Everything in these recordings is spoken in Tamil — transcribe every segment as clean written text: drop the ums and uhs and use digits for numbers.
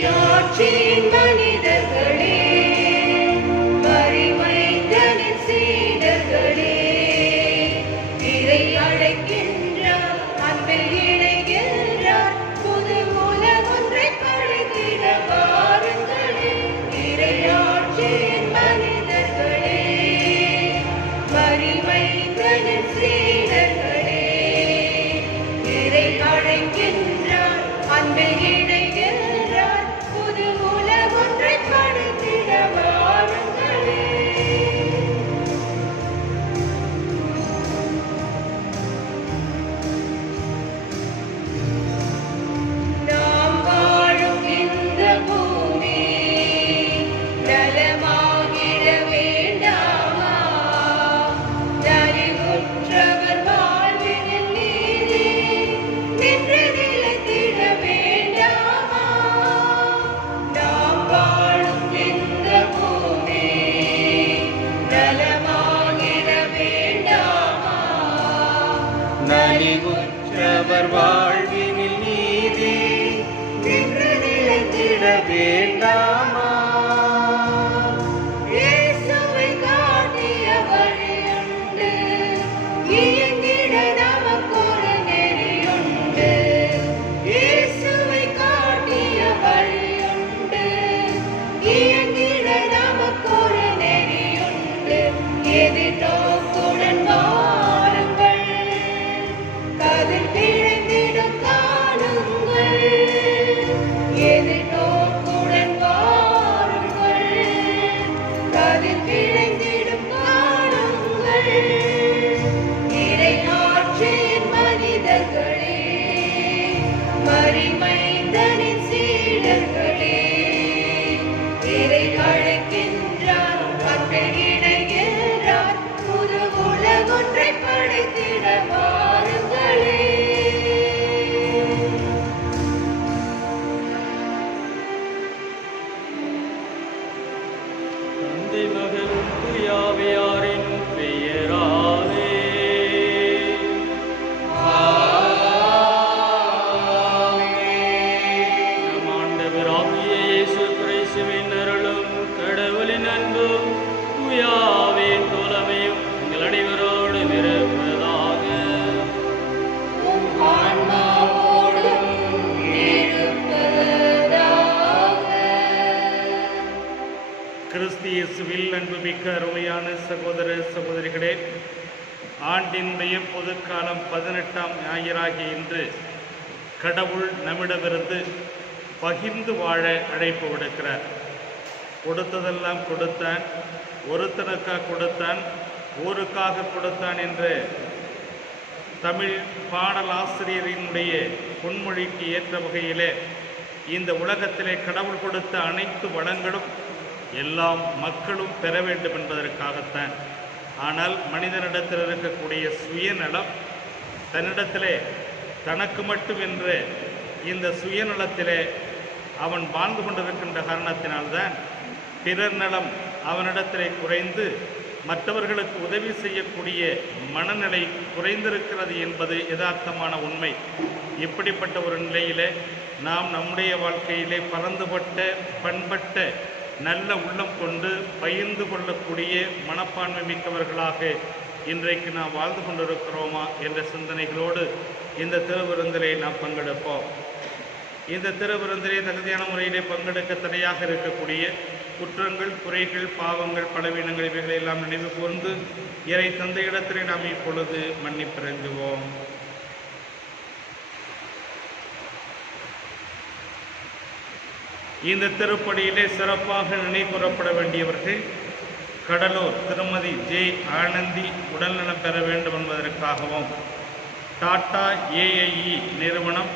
இறையாட்சியின் மனிதர்களே, மறிமைந்தனின் சீடர்களே, இறை அழைக்கின்றார், அன்பில் இணைகின்றார், புது உலகொன்றை படைத்திட வாருங்களே. இறையாட்சியின் மனிதர்களே, மறிமைந்தனின் சீடர்களே, இறை அழைக்கின்றார், அன்பில் இணைகின்றார், புது உலகொன்றை படைத்திட வாருங்களே. நாம் வாழும் இந்த பூமி நலமாகிட வேண்டாமா? நலிவுற்றவர் வாழ்வினில் நீதி நின்று நிலைத்திட வேண்டாமா? நாம் வாழும் இந்த பூமி நலமாகிட வேண்டாமா? நலிவுற்றவர் வாழ்வினில் நீதி நின்று நிலைத்திட வேண்டாமா? இயேசுவை காட்டிய வழியுண்டு, இயங்கிட நமக்கொரு நெறியுண்டு. இயேசுவை காட்டிய வழியுண்டு, இயங்கிட நமக்கொரு நெறியுண்டு. எதிர்நோக்குடன் வாருங்கள், கதிர் விளைந்திடும் காணுங்கள். எதிர்நோக்குடன் வாருங்கள், கதிர் விளைந்திடும் காணுங்கள். இறையாட்சியின் மனிதர்களே, மறிமைந்தனின் சீடர்களே, இறை அழைக்கின்றார், அன்பில் இணைகின்றார், புது உலகொன்றை படைத்திட வாருங்களே. தந்தை மகன் தூயாவியாரின் பெயராலே நம் ஆண்டவராகிய இயேசு கிறிஸ்துவின் அருளும் கடவுளின் அன்பும் தூயாவின் தோழமையும் எங்கள் அனைவரோடும் இருப்பதாக. உம் ஆன்மாவோடும் இருப்பதாக. கிறிஸ்து இயேசுவில் அன்புமிக்க அருமையான சகோதர சகோதரிகளே, ஆண்டினுடைய பொதுக்காலம் 18ஆம் ஞாயிறாகிய இன்று கடவுள் நம்மிடமிருந்து பகிர்ந்து வாழ அழைப்பு விடுக்கிறார். கொடுத்ததெல்லாம் கொடுத்தான், ஒருத்தனுக்காக கொடுத்தான், ஊருக்காக கொடுத்தான் என்ற தமிழ் பாடலாசிரியரினுடைய பொன்மொழிக்கு ஏற்ற வகையிலே இந்த உலகத்திலே கடவுள் கொடுத்த அனைத்து வளங்களும் எல்லாம் மக்களும் பெற வேண்டும் என்பதற்காகத்தான். ஆனால் மனிதனிடத்தில் இருக்கக்கூடிய சுயநலம், தன்னிடத்திலே தனக்கு மட்டும் என்ற இந்த சுயநலத்திலே அவன் வாழ்ந்து கொண்டிருக்கின்ற காரணத்தினால்தான் பிறர் நலம் அவனிடத்திலே குறைந்து மற்றவர்களுக்கு உதவி செய்யக்கூடிய மனநிலை குறைந்திருக்கிறது என்பது யதார்த்தமான உண்மை. இப்படிப்பட்ட ஒரு நிலையிலே நாம் நம்முடைய வாழ்க்கையிலே பரந்துபட்ட பண்பட்ட நல்ல உள்ளம் கொண்டு பகிர்ந்து கொள்ளக்கூடிய மனப்பான்மை மிக்கவர்களாக இன்றைக்கு நாம் வாழ்ந்து கொண்டிருக்கிறோமா என்ற சிந்தனைகளோடு இந்த திருவிருந்திலே நாம் பங்கெடுப்போம். இந்த திருவிருந்திலே தகுதியான முறையிலே பங்கெடுக்க தடையாக இருக்கக்கூடிய குற்றங்கள், குறைகள், பாவங்கள், பலவீனங்கள் இவைகளை எல்லாம் நினைவு கூர்ந்து இறை தந்தையிடத்திலே நாம் இப்பொழுது மன்னிப்பிறங்குவோம். இந்த திருப்படியிலே சிறப்பாக நினைவுகூரப்பட வேண்டியவர்கள் கடலூர் திருமதி ஜே ஆனந்தி உடல்நலம் பெற வேண்டும் என்பதற்காகவும், டாடா ஏஐஇ நிறுவனம்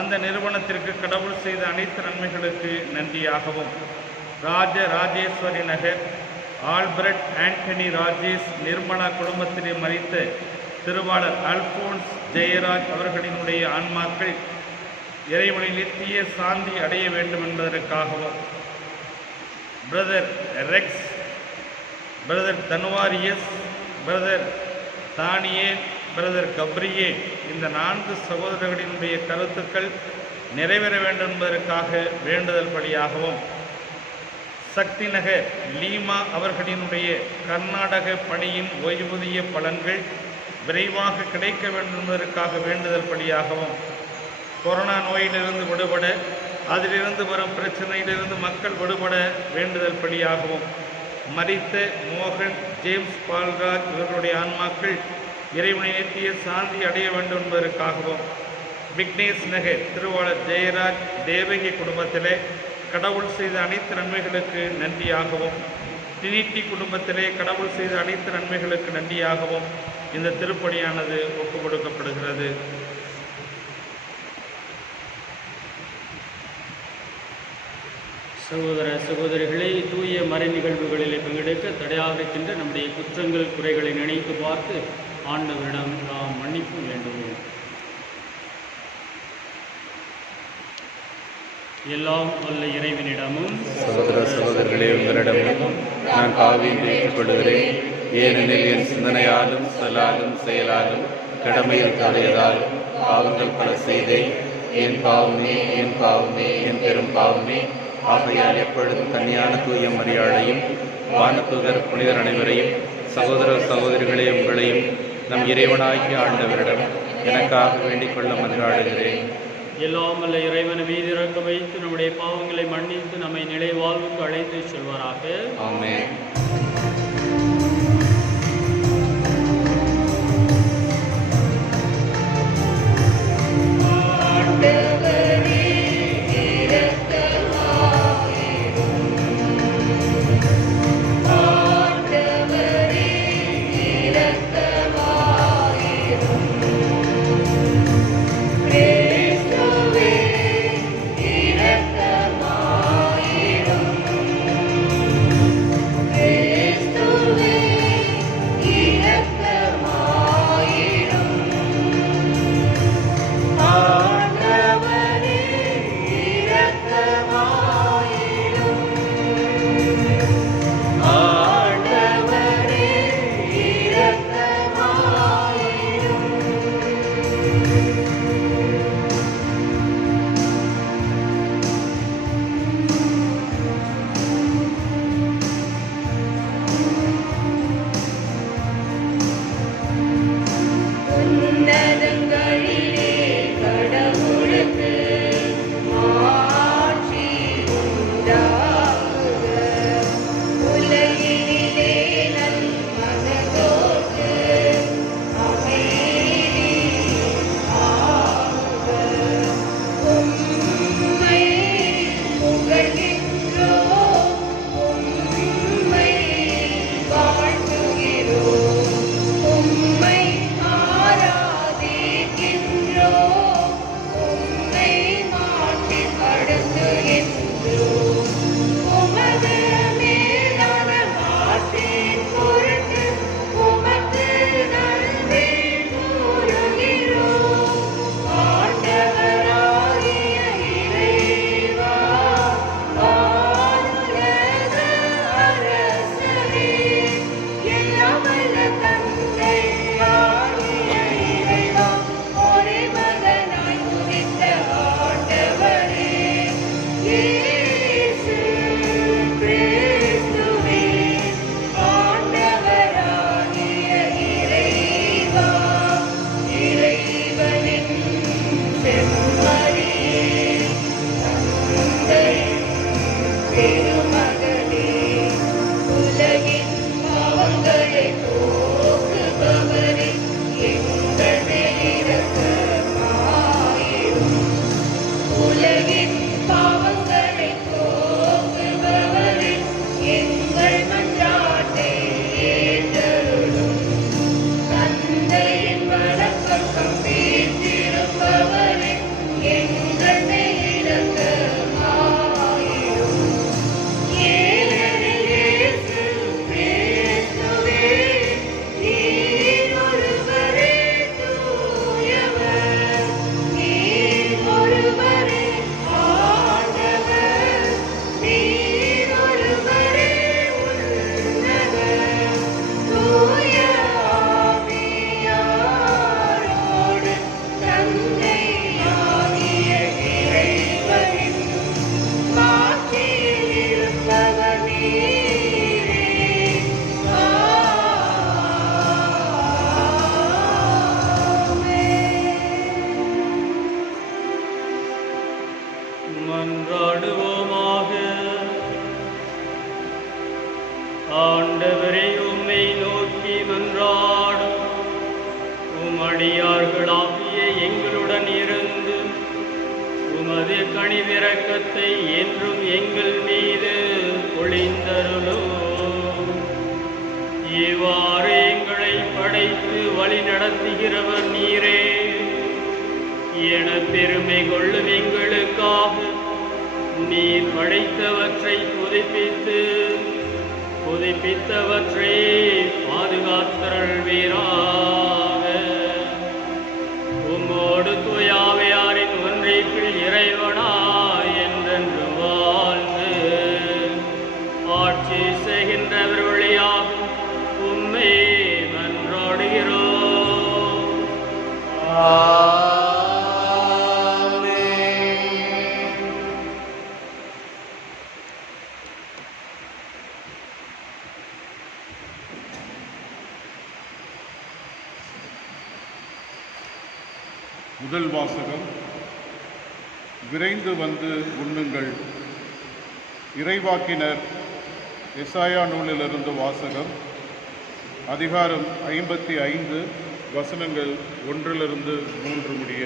அந்த நிறுவனத்திற்கு கடவுள் செய்த அனைத்து நன்மைகளுக்கு நன்றியாகவும், ராஜேஸ்வரி நகர் ஆல்பர்ட் ஆண்டனி ராஜேஷ் நிர்மலா குடும்பத்திலே மறித்த திருவாளர் அல்போன்ஸ் ஜெயராஜ் அவர்களினுடைய ஆன்மாக்கள் இறைவனில் நித்திய சாந்தி அடைய வேண்டும் என்பதற்காகவும், பிரதர் ரெக்ஸ், பிரதர் தன்வாரியஸ், பிரதர் தானியேல், பிரதர் கப்ரியேல் இந்த 4 சகோதரர்களினுடைய கருத்துக்கள் நிறைவேற வேண்டும் என்பதற்காக வேண்டுதல் பலியாகவும், சக்தி நகர் லீமா அவர்களினுடைய கர்நாடக பணியின் ஓய்வூதிய பலன்கள் விரைவாக கிடைக்க வேண்டும் என்பதற்காக வேண்டுதல் பலியாகவும், கொரோனா நோயிலிருந்து விடுபட, அதிலிருந்து வரும் பிரச்சனையிலிருந்து மக்கள் விடுபட வேண்டுதல் பலியாகவும், மரித்த மோகன், ஜேம்ஸ் பால்ராஜ் இவர்களுடைய ஆன்மாக்கள் இறைவனை நித்திய சாந்தி அடைய வேண்டும் என்பதற்காகவும், விக்னேஷ் நகர் திருவாளர் ஜெயராஜ் தேவகி குடும்பத்திலே கடவுள் செய்த அனைத்து நன்மைகளுக்கு நன்றியாகவும், டினிட்டி குடும்பத்திலே கடவுள் செய்த அனைத்து நன்மைகளுக்கு நன்றியாகவும் இந்த திருப்பணியானது ஒப்புக் கொடுக்கப்படுகிறது. சகோதர சகோதரிகளை, தூய மறை நிகழ்வுகளிலே பங்கெடுக்க தடையாக இருக்கின்ற நம்முடைய குற்றங்கள் குறைகளை நினைத்து பார்த்து ஆண்டவரிடம் நாம் மன்னிப்பு வேண்டுவோம். எல்லாம் வல்ல இறைவனிடமும் சகோதர சகோதரிகளே, உங்களிடமும் நான் பாவியை ஏற்றுக்கொள்கிறேன். ஏனெனில் என் சிந்தனையாலும் சொல்லாலும் செயலாலும் கடமையில் தவறியதாலும் பாவங்கள் பல செய்தேன். என் பாவமே, என் பாவமே, என் பெரும் பாவமே. ஆகையால் எப்பொழுதும் கன்னியான தூய மரியாதையும் வானதூதர் புனிதர் அனைவரையும், சகோதர சகோதரிகளே உங்களையும் நம் இறைவனாகிய ஆண்டவரிடம் எனக்காக வேண்டிக் கொள்ள மன்றாடுகிறேன். எல்லாம் வல்ல இறைவன் மீது இறக்க வைத்து நம்முடைய பாவங்களை மன்னித்து நம்மை நிலை வாழ்வுக்கு அழைத்து செல்வாராக. ஆமென். Amen. கனிவிரக்கத்தை என்றும் எங்கள் மீது பொழிந்தருளும். இவ்வாறு எங்களை படைத்து வழி நடத்துகிறவர் நீரே என பெருமை கொள்ளும் எங்களுக்காக நீர் படைத்தவற்றை புதுப்பித்தவற்றை பாதுகாத்தருள்வீராக. உம்மோடு தூயாவையாரின் ஒன்றைக்குள் இறைவனாய் என்றென்று வாழ்ந்து ஆட்சி செய்கின்றவர் வழியாக உம்மை மன்றாடுகிறோம். முதல் வாசகம். விரைந்து வந்து உண்ணுங்கள். இறைவாக்கினர் எசாயா நூலிலிருந்து வாசகம். அதிகாரம் 55 வசனங்கள் 1-3 முடிய.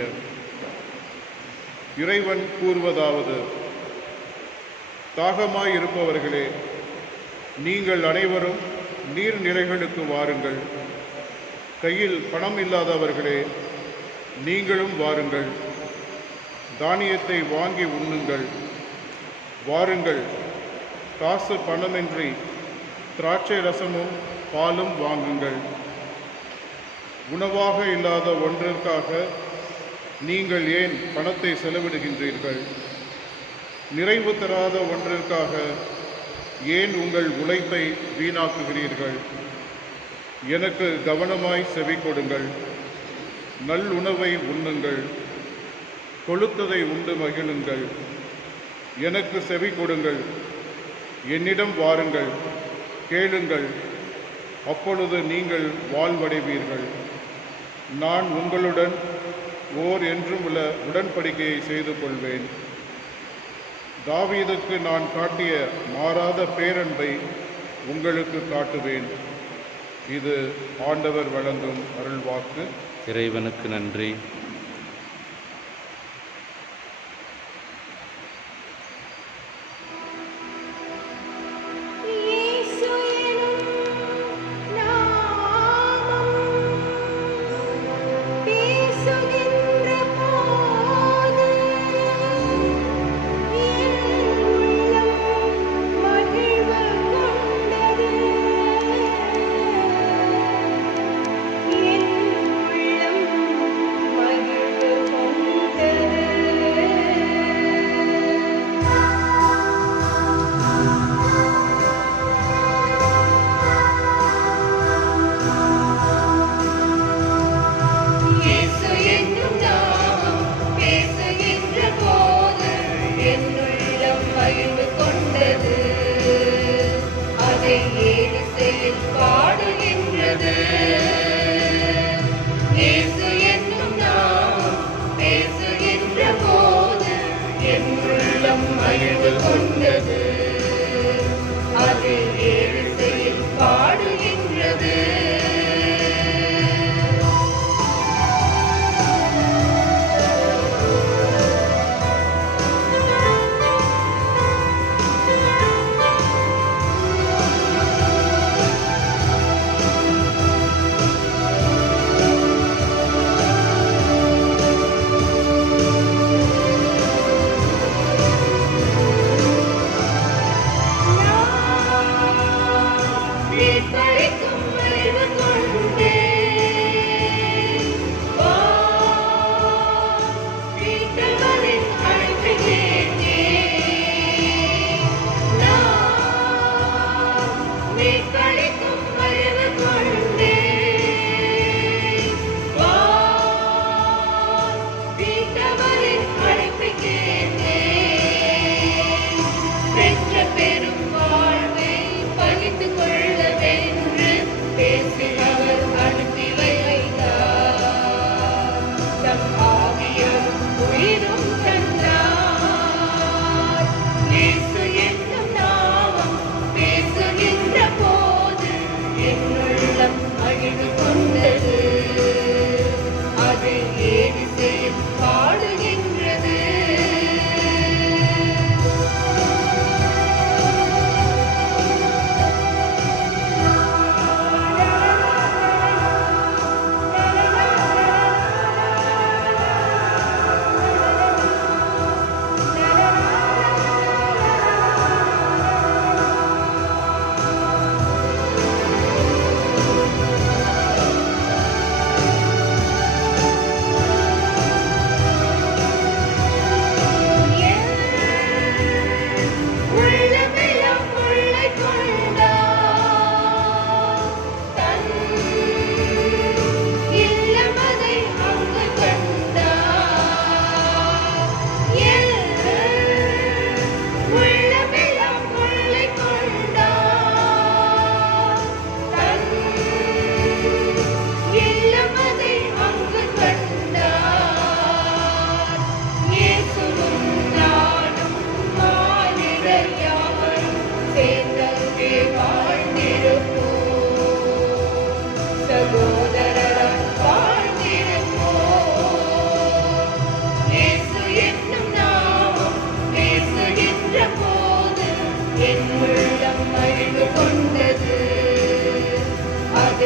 இறைவன் கூறுவதாவது: தாகமாயிருப்பவர்களே, நீங்கள் அனைவரும் நீர்நிலைகளுக்கு வாருங்கள். கையில் பணம் இல்லாதவர்களே, நீங்களும் வாருங்கள். தானியத்தை வாங்கி உண்ணுங்கள். வாருங்கள், காசு பணமின்றி திராட்சை ரசமும் பாலும் வாங்குங்கள். உணவாக இல்லாத ஒன்றிற்காக நீங்கள் ஏன் பணத்தை செலவிடுகின்றீர்கள்? நிறைவு தராத ஒன்றிற்காக ஏன் உங்கள் உழைப்பை வீணாக்குகிறீர்கள்? எனக்கு கவனமாய் செவி கொடுங்கள். நல் உணவை உண்ணுங்கள். கொழுத்ததை உண்டு மகிழுங்கள். எனக்கு செவி கொடுங்கள். என்னிடம் வாருங்கள், கேளுங்கள், அப்பொழுது நீங்கள் வாழ்வடைவீர்கள். நான் உங்களுடன் ஓர் என்றும் உள்ள உடன்படிக்கையை செய்து கொள்வேன். தாவீதுக்கு நான் காட்டிய மாறாத பேரன்பை உங்களுக்கு காட்டுவேன். இது ஆண்டவர் வழங்கும் அருள்வாக்கு. இறைவனுக்கு நன்றி. மகிழ்வு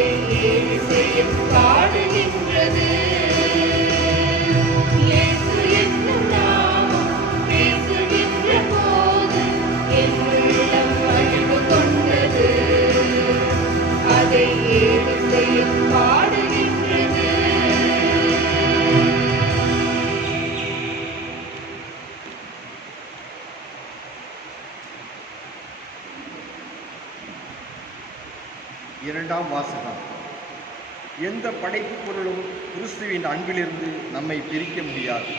அதை ஏழு செய்யும் பாடுகின்றது. இயேசு என்னும் நாமம் பேசுகின்ற போது என் உள்ளம் அழிவு கொண்டது. அதை ஏழு செய்யும் பாடுகின்றது. இரண்டாம் வாசகம். எந்த படைப்பு பொருளும் கிறிஸ்துவின் அன்பிலிருந்து நம்மை பிரிக்க முடியாது.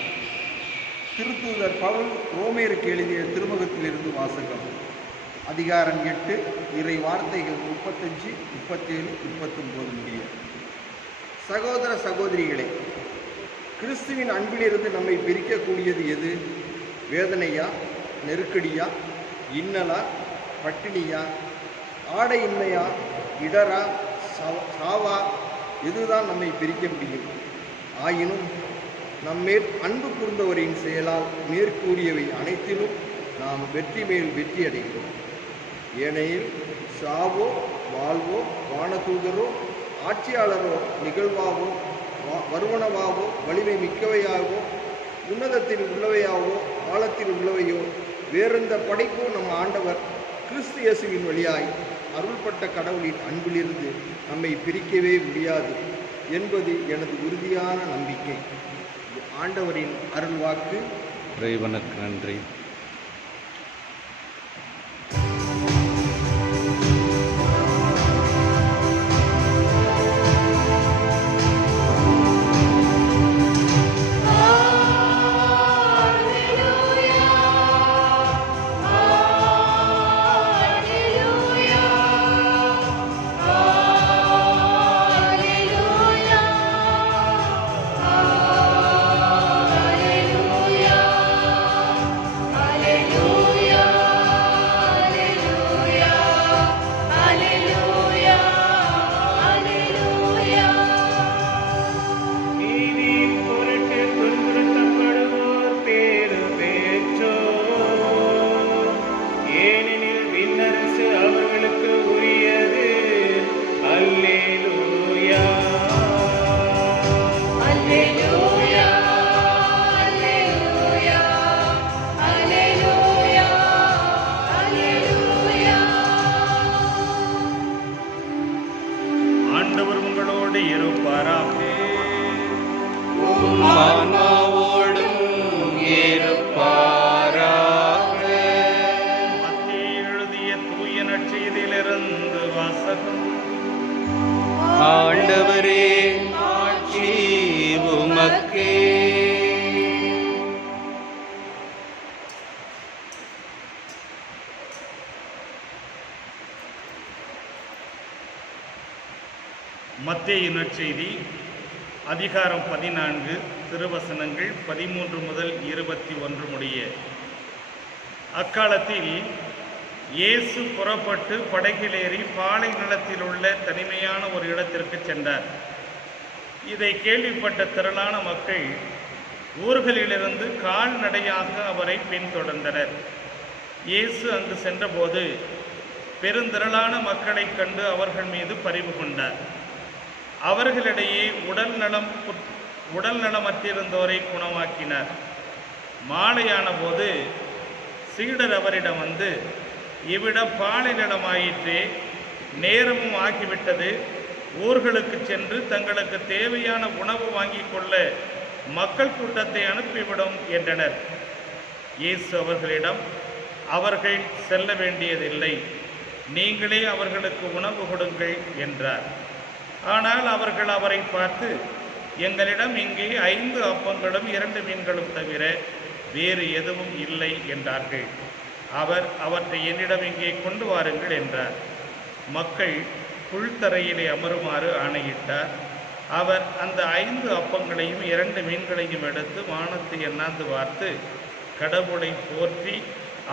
திருத்தூதர் பவுல் ரோமேருக்கு எழுதிய திருமுகத்திலிருந்து வாசகம். அதிகாரம் 8 இறை வார்த்தைகள் 35, 37, 39 முடிய. சகோதர சகோதரிகளே, கிறிஸ்துவின் அன்பிலிருந்து நம்மை பிரிக்கக்கூடியது எது? வேதனையா, நெருக்கடியா, இன்னலா, பட்டினியா, ஆடையின்மையா, இடரா, சாவா? இதுதான் நம்மை பிரிக்க முடியும். ஆயினும் நம்மேல் அன்பு கூர்ந்தவரின் செயலால் மேற்கூறியவை அனைத்திலும் நாம் வெற்றி மேல் வெற்றி அடைகிறோம். ஏனெனில் சாவோ, வாழ்வோ, வானதூதரோ, ஆட்சியாளரோ, நிகழ்வாவோ, வருவனவாவோ, வலிமை மிக்கவையாவோ, உன்னதத்தில் உள்ளவையாவோ, ஆழத்தில் உள்ளவையோ, வேறெந்த படைப்போ நம் ஆண்டவர் கிறிஸ்து இயேசுவின் வழியாய் அருள்பட்ட கடவுளின் அன்பிலிருந்து நம்மை பிரிக்கவே முடியாது என்பது எனது உறுதியான நம்பிக்கை. ஆண்டவரின் அருள்வாக்கு. இறைவனுக்கு நன்றி. ஆண்டவரே, ஆட்சி உமக்கே. மத்தேயு நற்செய்தி அதிகாரம் 14 திருவசனங்கள் 13 முதல் 21 முடிய. அக்காலத்தில் இயேசு புறப்பட்டு படகிலேறி பாலை நிலத்தில் உள்ள தனிமையான ஒரு இடத்திற்கு சென்றார். இதை கேள்விப்பட்ட திரளான மக்கள் ஊர்களிலிருந்து கால்நடையாக அவரை பின்தொடர்ந்தனர். இயேசு அங்கு சென்றபோது பெருந்திரளான மக்களை கண்டு அவர்கள் மீது பரிவு கொண்டார். அவர்களிடையே உடல் நலமற்றிருந்தோரை குணமாக்கினார். மாலையான போது சீடர் அவரிடம் வந்து, இவ்விடம் பாலை நிலமாயிற்றே, நேரமும் ஆகிவிட்டது, ஊர்களுக்கு சென்று தங்களுக்கு தேவையான உணவு வாங்கி கொள்ள மக்கள் கூட்டத்தை அனுப்பிவிடும் என்றனர். இயேசு அவர்களிடம், அவர்கள் செல்ல வேண்டியதில்லை, நீங்களே அவர்களுக்கு உணவு கொடுங்கள் என்றார். ஆனால் அவர்கள் அவரை பார்த்து, எங்களிடம் இங்கே 5 அப்பங்களும் 2 மீன்களும் தவிர வேறு எதுவும் இல்லை என்றார்கள். அவர் அவற்றை என்னிடம் இங்கே கொண்டு வாருங்கள் என்றார். மக்கள் புல்தரையிலே அமருமாறு ஆணையிட்டார். அவர் அந்த 5 அப்பங்களையும் 2 மீன்களையும் எடுத்து வானத்தை எண்ணாந்து பார்த்து கடவுளை போற்றி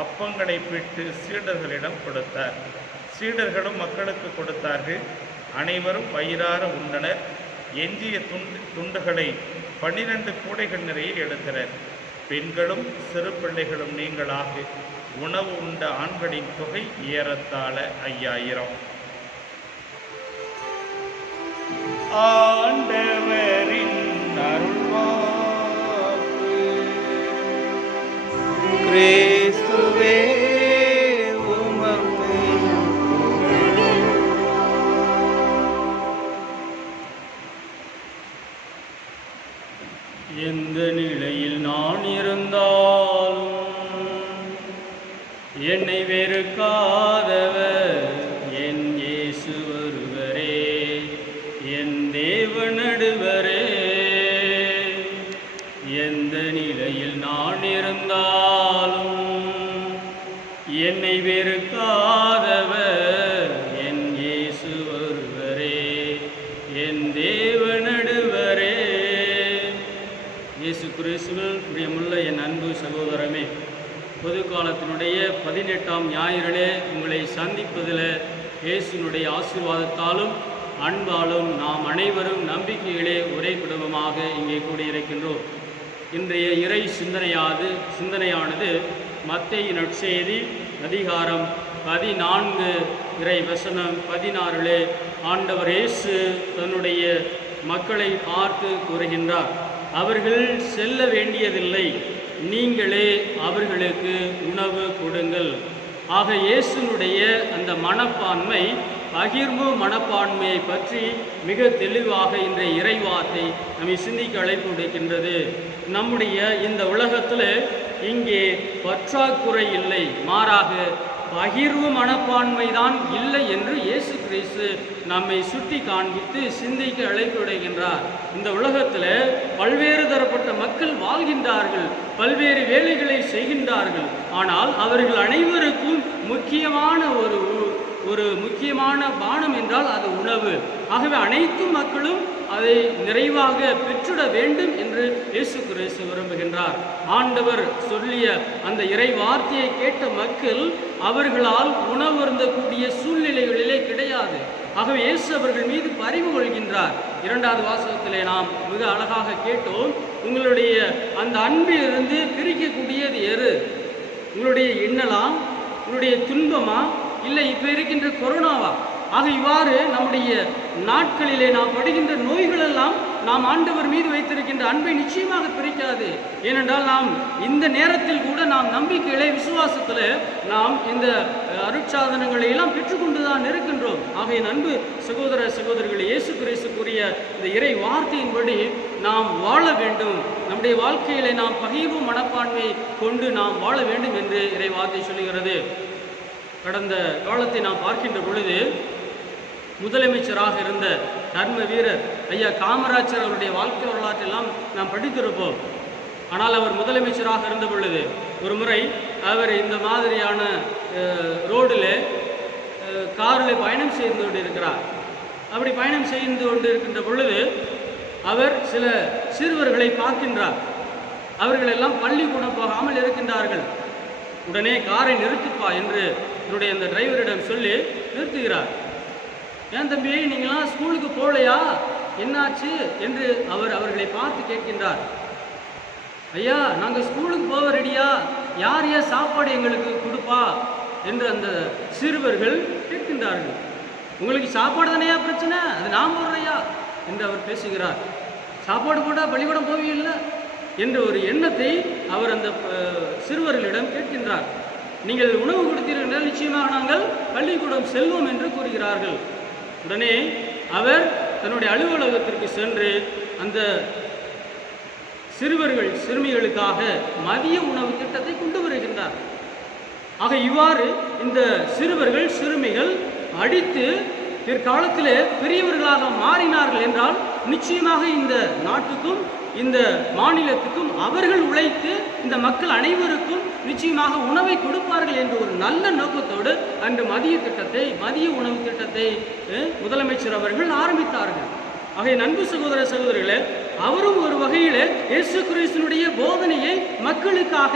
அப்பங்களை பிட்டு சீடர்களிடம் கொடுத்தார். சீடர்களும் மக்களுக்கு கொடுத்தார்கள். அனைவரும் வயிறார உண்டனர். எஞ்சிய துண்டுகளை 12 கூடைகள் நிறைய எடுத்தனர். பெண்களும் சிறு பிள்ளைகளும் நீங்களாக உணவு உண்ட ஆண்களின் தொகை ஏறத்தாழ 5000. ஆண்டவரின் அருள்வாக்கு. கிறிஸ்துவே உமக்கு எந்த நிலையில் நான் இருந்தாலும் என்னை வெறுக்காதவர் என் இயேசு ஒருவரே, என் தேவன் நடுவரே. எந்த நிலையில் நான் இருந்தாலும் என்னை வெறுக்காதவர் என் இயேசு ஒருவரே, என் தேவன் நடுவரே. இயேசு கிறிஸ்துவில் பிரியமுள்ள என் அன்பு சகோதரமே, பொது காலத்தினுடைய 18ஆம் ஞாயிறிலே உங்களை சந்திப்பதில் இயேசுனுடைய ஆசீர்வாதத்தாலும் அன்பாலும் நாம் அனைவரும் நம்பிக்கையிலே ஒரே குடும்பமாக இங்கே கூடியிருக்கின்றோம். இன்றைய இறை சிந்தனையானது மத்தேயு நற்செய்தி அதிகாரம் 14 இறை வசனம் 16 ஆண்டவர் இயேசு தன்னுடைய மக்களை பார்த்து கூறுகின்றார், அவர்கள் செல்ல வேண்டியதில்லை, நீங்களே அவர்களுக்கு உணவு கொடுங்கள். ஆக இயேசுனுடைய அந்த மனப்பான்மை, பகிர்வு மனப்பான்மையை பற்றி மிக தெளிவாக இன்றைய இறைவார்த்தை நம்மை சிந்திக்க அழைப்பு விடுக்கின்றது. நம்முடைய இந்த உலகத்தில் இங்கே பற்றாக்குறை இல்லை, மாறாக பகிர்வு மனப்பான்மை தான் இல்லை என்று இயேசு கிறிஸ்து நம்மை சுட்டி காண்பித்து சிந்திக்க அழைப்பு விடுகின்றார். இந்த உலகத்தில் பல்வேறு தரப்பட்ட மக்கள் வாழ்கின்றார்கள், பல்வேறு வேலைகளை செய்கின்றார்கள். ஆனால் அவர்கள் அனைவருக்கும் முக்கியமான ஒரு முக்கியமான பானம் என்றால் அது உணவு. ஆகவே அனைத்து மக்களும் அதை நிறைவாக பெற்றுட வேண்டும் என்று இயேசு கிறிஸ்து விரும்புகின்றார். ஆண்டவர் சொல்லிய அந்த இறை வார்த்தையை கேட்ட மக்கள் அவர்களால் உணவு அருந்தக்கூடிய சூழ்நிலைகளிலே கிடையாது. ஆகவே இயேசு அவர்கள் மீது பரிவு கொள்கின்றார். 2வது வாசகத்திலே நாம் மிக அழகாக கேட்டோம், உங்களுடைய அந்த அன்பிலிருந்து பிரிக்கக்கூடியது எது? உங்களுடைய எண்ணலா, உங்களுடைய துன்பமா, இல்லை இப்போ இருக்கின்ற கொரோனாவா? ஆக இவ்வாறு நம்முடைய நாட்களிலே நாம் படுகின்ற நோய்களெல்லாம் நாம் ஆண்டவர் மீது வைத்திருக்கின்ற அன்பை நிச்சயமாக பிரிக்காது. ஏனென்றால் நாம் இந்த நேரத்தில் கூட நாம் நம்பிக்கையிலே விசுவாசத்தில் நாம் இந்த அருட்சாதனங்களை எல்லாம் பெற்றுக்கொண்டு தான் இருக்கின்றோம். ஆக என் அன்பு சகோதர சகோதரிகளை, இயேசு கிறிஸ்து கூறிய இந்த இறை வார்த்தையின்படி நாம் வாழ வேண்டும். நம்முடைய வாழ்க்கையிலே நாம் பகிர்வு மனப்பான்மையை கொண்டு நாம் வாழ வேண்டும் என்று இறை வார்த்தை சொல்லுகிறது. கடந்த காலத்தை நாம் பார்க்கின்ற பொழுது முதலமைச்சராக இருந்த தர்ம வீரர் ஐயா காமராஜர் அவருடைய வாழ்க்கை வரலாற்றெல்லாம் நாம் படித்திருப்போம். ஆனால் அவர் முதலமைச்சராக இருந்த பொழுது ஒரு முறை அவர் இந்த மாதிரியான ரோடில் காரில் பயணம் செய்து கொண்டு இருக்கிறார். அப்படி பயணம் செய்து கொண்டு இருக்கின்ற பொழுது அவர் சில சிறுவர்களை பார்க்கின்றார். அவர்களெல்லாம் பள்ளிக்கூடம் போகாமல் இருக்கின்றார்கள். உடனே காரை நிறுத்துப்பா என்று என்னுடைய அந்த டிரைவரிடம் சொல்லி நிறுத்துகிறார். ஏன் தம்பி, நீங்களாம் ஸ்கூலுக்கு போகலையா, என்னாச்சு என்று அவர்களை பார்த்து கேட்கின்றார். ஐயா, நாங்கள் ஸ்கூலுக்கு போக ரெடியா, யார் ஏன் சாப்பாடு எங்களுக்கு கொடுப்பா என்று அந்த சிறுவர்கள் கேட்கின்றார்கள். உங்களுக்கு சாப்பாடு தானேயா பிரச்சனை, அது நான் போடுறையா என்று அவர் பேசுகிறார். சாப்பாடு போட்டால் பள்ளிக்கூடம் போவீங்கல்ல என்ற ஒரு எண்ணத்தை அவர் அந்த சிறுவர்களிடம் கேட்கின்றார். நீங்கள் உணவு கொடுத்தீர்கள், நிச்சயமாக நாங்கள் பள்ளிக்கூடம் செல்வோம் என்று கூறுகிறார்கள். உடனே அவர் தன்னுடைய அலுவலகத்திற்கு சென்று அந்த சிறுமிகளுக்காக மதிய உணவு திட்டத்தை கொண்டு வருகின்றார். ஆக இவ்வாறு இந்த சிறுமிகள் அடித்து பிற்காலத்திலே பெரியவர்களாக மாறினார்கள் என்றால் நிச்சயமாக இந்த நாட்டுக்கும் இந்த மாநிலத்துக்கும் அவர்கள் உழைத்து இந்த மக்கள் அனைவருக்கும் நிச்சயமாக உணவை கொடுப்பார்கள் என்ற ஒரு நல்ல நோக்கத்தோடு அன்று மதிய உணவு திட்டத்தை முதலமைச்சர் அவர்கள் ஆரம்பித்தார்கள். ஆக அன்பு சகோதர சகோதரிகளே, அவரும் ஒரு வகையிலே இயேசு கிறிஸ்துவினுடைய போதனையை மக்களுக்காக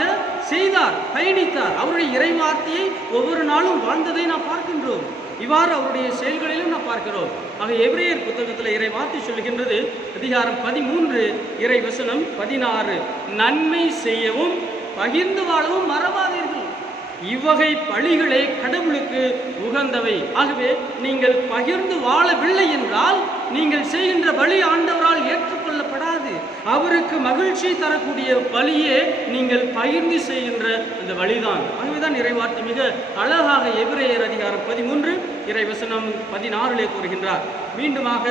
செய்தார், பயணித்தார். அவருடைய இறைவார்த்தையை ஒவ்வொரு நாளும் வாழ்ந்ததை நாம் பார்க்கின்றோம். இவ்வாறு அவருடைய செயல்களிலும் நாம் பார்க்கிறோம். ஆக எபிரேயர் புத்தகத்தில் இறை வார்த்தை சொல்கின்றது, அதிகாரம் 13 இறை வசனம் 16, நன்மை செய்யவும் பகிர்ந்து வாழவும் மறவாதீர்கள், இவ்வகை பழிகளே கடவுளுக்கு உகந்தவை. ஆகவே நீங்கள் பகிர்ந்து வாழவில்லை என்றால் நீங்கள் செய்கின்ற பலி ஆண்டவரால் ஏற்றுக்கொள்ளப்படாது. அவருக்கு மகிழ்ச்சி தரக்கூடிய பலியே நீங்கள் பகிர்ந்து செய்கின்ற அந்த வழிதான். ஆகவேதான் இறைவார்த்தை மிக அழகாக எபிரேயர் அதிகாரம் 13 இறைவசனம் 16 கூறுகின்றார். மீண்டுமாக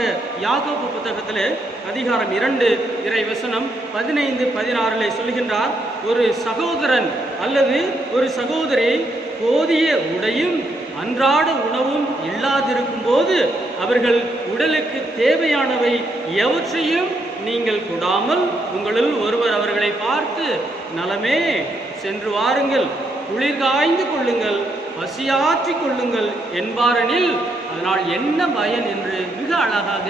யாக்கோபு புத்தகத்திலே அதிகாரம் 2 இறைவசனம் 15, 16 சொல்கின்றார், ஒரு சகோதரன் அல்லது ஒரு சகோதரி போதிய உடையும் அன்றாட உணவும் இல்லாதிருக்கும் போது அவர்கள் உடலுக்கு தேவையானவை எவற்றையும் நீங்கள் கொடாமல் உங்களில் ஒருவர் அவர்களை பார்த்து, நலமே, சென்று வாருங்கள், குளிர் காய்ந்து கொள்ளுங்கள், பசியாற்றிக் கொள்ளுங்கள் என்பாரெனில் அதனால் என்ன பயன் என்று மிக அழகாக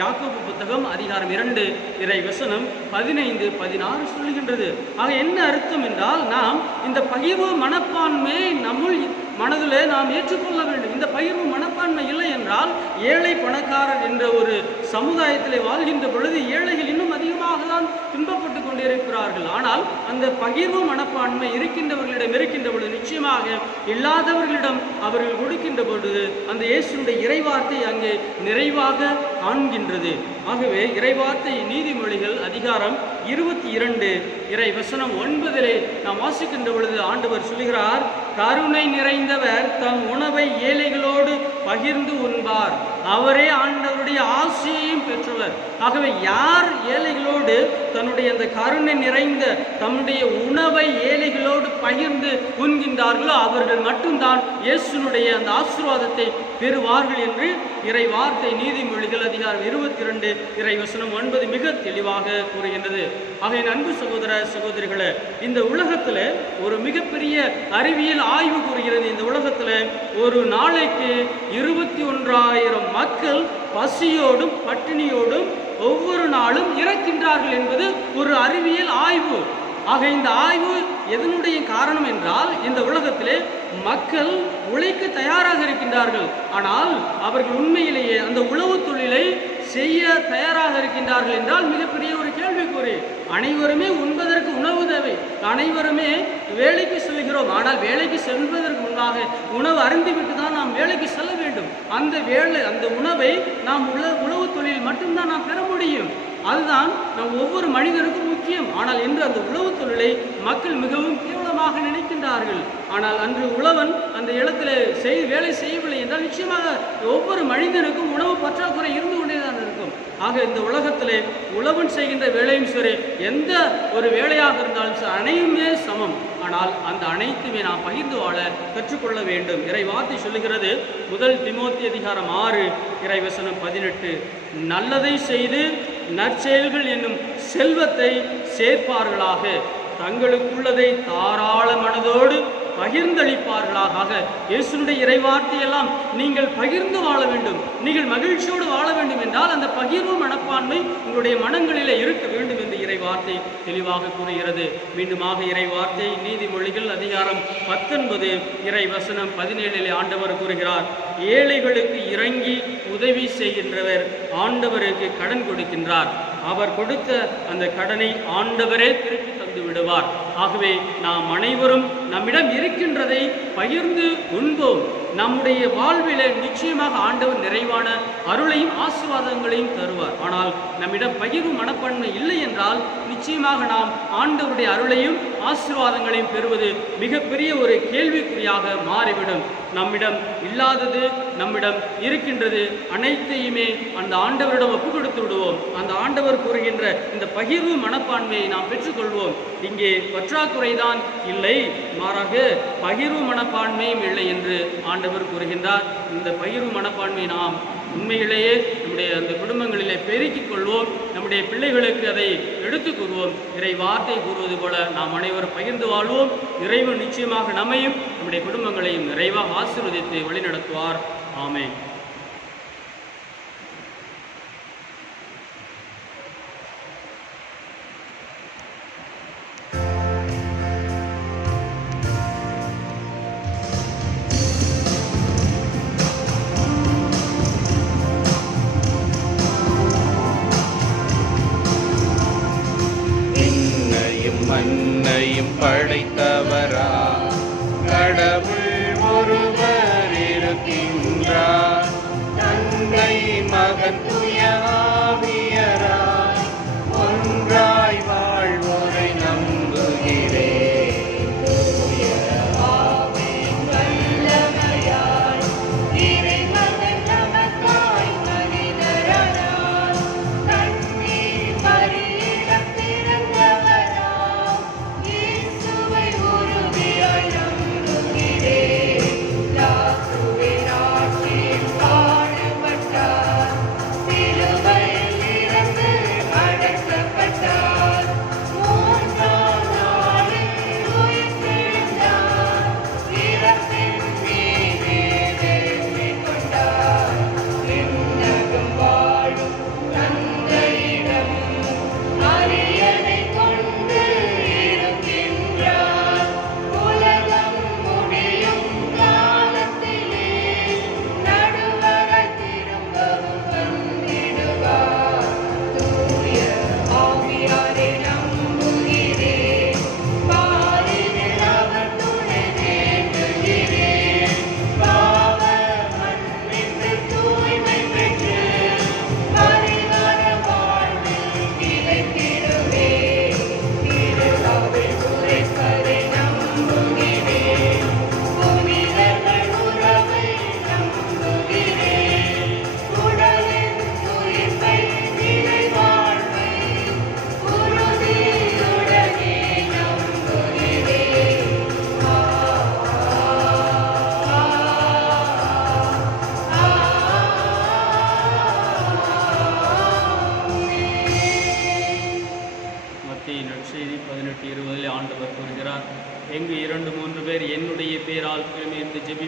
யாக்கோபு புத்தகம் அதிகாரம் 2 இறைவசனம் 15, 16 சொல்லுகின்றது. ஆக என்ன அர்த்தம் என்றால், நாம் இந்த பகிர்வு மனப்பான்மையை நம்முள் மனதிலே நாம் ஏற்றுக்கொள்ள வேண்டும். இந்த பகிர்வு மனப்பான்மை இல்லை என்றால் ஏழை பணக்காரர் என்ற ஒரு சமுதாயத்திலே வாழ்கின்ற பொழுது ஏழைகள் இன்னும் அதிகமாக தான் துன்பப்பட்டு கொண்டிருக்கிறார்கள். ஆனால் அந்த பகிர்வு மனப்பான்மை இருக்கின்றவர்களிடம் இருக்கின்ற பொழுது நிச்சயமாக இல்லாதவர்களிடம் அவர்கள் கொடுக்கின்ற பொழுது அந்த இயேசுடைய இறைவார்த்தை அங்கே நிறைவாக காண்கின்றது. ஆகவே இறைவார்த்தை நீதிமொழிகள் அதிகாரம் 22 இறைவசனம் 9 நாம் வாசிக்கின்ற பொழுது ஆண்டவர் சொல்கிறார், கருணை நிறைந்தவர் தம் உணவை ஏழைகளோடு பகிர்ந்து உண்பார், அவரே ஆண்டவருடைய ஆசியையும் பெற்றவர். ஆகவே யார் ஏழைகளோடு தன்னுடைய அந்த கருணை நிறைந்த தன்னுடைய உணவை ஏழைகளோடு பகிர்ந்து உண்கின்றார்களோ அவர்கள் மட்டும்தான் இயேசுனுடைய அந்த ஆசீர்வாதத்தை பெறுவார்கள் என்று இறைவார்த்தை நீதிமொழிகள் அதிகாரம் 22 இறைவசனம் 9 மிக தெளிவாக கூறுகின்றது. ஆக என் அன்பு சகோதர சகோதரிகளே, இந்த உலகத்தில் ஒரு மிகப்பெரிய அறிவியல் ஆய்வு கூறுகிறது, இந்த உலகத்தில் ஒரு நாளைக்கு 21,000 மக்கள் பசியோடும் பட்டினியோடும் ஒவ்வொரு நாளும் இறக்கின்றார்கள் என்பது ஒரு அறிவியல் ஆய்வு. ஆக இந்த ஆய்வு எதனுடைய காரணம் என்றால், இந்த உலகத்திலே மக்கள் உழைக்க தயாராக இருக்கின்றார்கள், ஆனால் அவர்கள் உண்மையிலேயே அந்த உழவு தொழிலை செய்ய தயாராக இருக்கின்றார்கள் என்றால் மிகப்பெரிய ஒரு கேள்விக்குறி. அனைவருமே உண்பதற்கு உணவு தேவை, அனைவருமே வேலைக்கு செல்கிறோம், ஆனால் வேலைக்கு செல்வதற்கு முன்பாக உணவு அருந்திவிட்டு தான் நாம் வேலைக்கு செல்ல வேண்டும். அந்த உணவை நாம் உழவு தொழில் மட்டும்தான் நாம் பெற முடியும். அதுதான் நம் ஒவ்வொரு மனிதனுக்கும் முக்கியம். ஆனால் இன்று அந்த உழவு தொழிலை மக்கள் மிகவும் கேவலமாக நினைக்கின்றார்கள். ஆனால் அன்று உழவன் அந்த இடத்துல வேலை செய்யவில்லை என்றால் நிச்சயமாக ஒவ்வொரு மனிதனுக்கும் உணவு பற்றாக்குறை இருந்து கொண்டேதான் இருக்கும். ஆக இந்த உலகத்திலே உழவன் செய்கின்ற வேலையும் சரி, எந்த ஒரு வேலையாக இருந்தாலும் சரி, அனைத்துமே சமம். ஆனால் அந்த அனைத்துமே நாம் பகிர்ந்து வாழ கற்றுக்கொள்ள வேண்டும். இறை வார்த்தை சொல்லுகிறது, 1 தீமோத்தேயு அதிகாரம் 6 இறைவசனம் 18, நல்லதை செய்து நற்செயல்கள் என்னும் செல்வத்தை சேர்ப்பார்களாக, தங்களுக்குள்ளதை தாராள மனதோடு பகிர்ந்தளிப்பார்களாக. இயேசுனுடைய இறைவார்த்தையெல்லாம் நீங்கள் பகிர்ந்து வாழ வேண்டும், நீங்கள் மகிழ்ச்சியோடு வாழ வேண்டும் என்றால் அந்த பகிர்வு மனப்பான்மை உங்களுடைய மனங்களிலே இருக்க வேண்டும் என்று இறைவார்த்தை தெளிவாக கூறுகிறது. மீண்டுமாக இறைவார்த்தை நீதிமொழிகள் அதிகாரம் 19 இறைவசனம் 17 ஆண்டவர் கூறுகிறார், ஏழைகளுக்கு இறங்கி உதவி செய்கின்றவர் ஆண்டவருக்கு கடன் கொடுக்கின்றார், அவர் கொடுத்த அந்த கடனை ஆண்டவரே திருப்பி தந்து விடுவார். ஆகவே நாம் அனைவரும் நம்மிடம் இருக்கின்றதை பகிர்ந்து உண்போம். நம்முடைய வாழ்விலே நிச்சயமாக ஆண்டவர் நிறைவான அருளையும் ஆசீர்வாதங்களையும் தருவார். ஆனால் நம்மிடம் பகிர்வு மனப்பான்மை இல்லை என்றால் நிச்சயமாக நாம் ஆண்டவருடைய அருளையும் ஆசீர்வாதங்களையும் பெறுவது மிகப்பெரிய ஒரு கேள்விக்குறியாக மாறிவிடும். நம்மிடம் இல்லாதது நம்மிடம் இருக்கின்றது அனைத்தையுமே அந்த ஆண்டவரிடம் ஒப்பு கொடுத்து விடுவோம். அந்த ஆண்டவர் கூறுகின்ற இந்த பகிர்வு மனப்பான்மையை நாம் பெற்றுக்கொள்வோம். இங்கே பற்றாக்குறைதான் இல்லை, மாறாக பகிர்வு மனப்பான்மையும் இல்லை என்று ஆண்டவர் கூறுகின்றார். இந்த பகிர்வு மனப்பான்மை நாம் உண்மையிலேயே நம்முடைய அந்த குடும்பங்களிலே பெருக்கிக் கொள்வோம், நம்முடைய பிள்ளைகளுக்கு அதை எடுத்துக் கூறுவோம். இறை வார்த்தை கூறுவது போல நாம் அனைவரும் பகிர்ந்து வாழ்வோம். இறைவன் நிச்சயமாக நம்மையும் நம்முடைய குடும்பங்களையும் நிறைவாக ஆசீர்வதித்து வழிநடத்துவார். ஆமென். மண்ணையும் படைத்தவரா கடவுள் ஒருவர் இருக்கின்றார், தந்தை மகன் தூய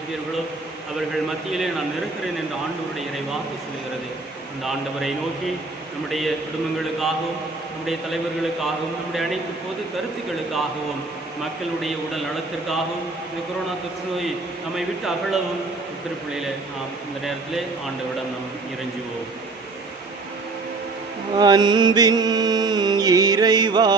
அழைப்பீர்களோ அவர்கள் மத்தியிலே நான் இருக்கிறேன் என்று ஆண்டவருடைய இறைவாக்கு சொல்கிறது. அந்த ஆண்டவரை நோக்கி நம்முடைய குடும்பங்களுக்காகவும் நம்முடைய தலைவர்களுக்காகவும் நம்முடைய அனைத்து பொது கருத்துக்களுக்காகவும் மக்களுடைய உடல் நலத்திற்காகவும் இந்த கொரோனா தொற்று நோய் நம்மை விட்டு அகலவும் திருப்பிள்ளையில நாம் இந்த நேரத்திலே ஆண்டவரிடம் நாம் இறைஞ்சுவோம். அன்பின் இறைவா,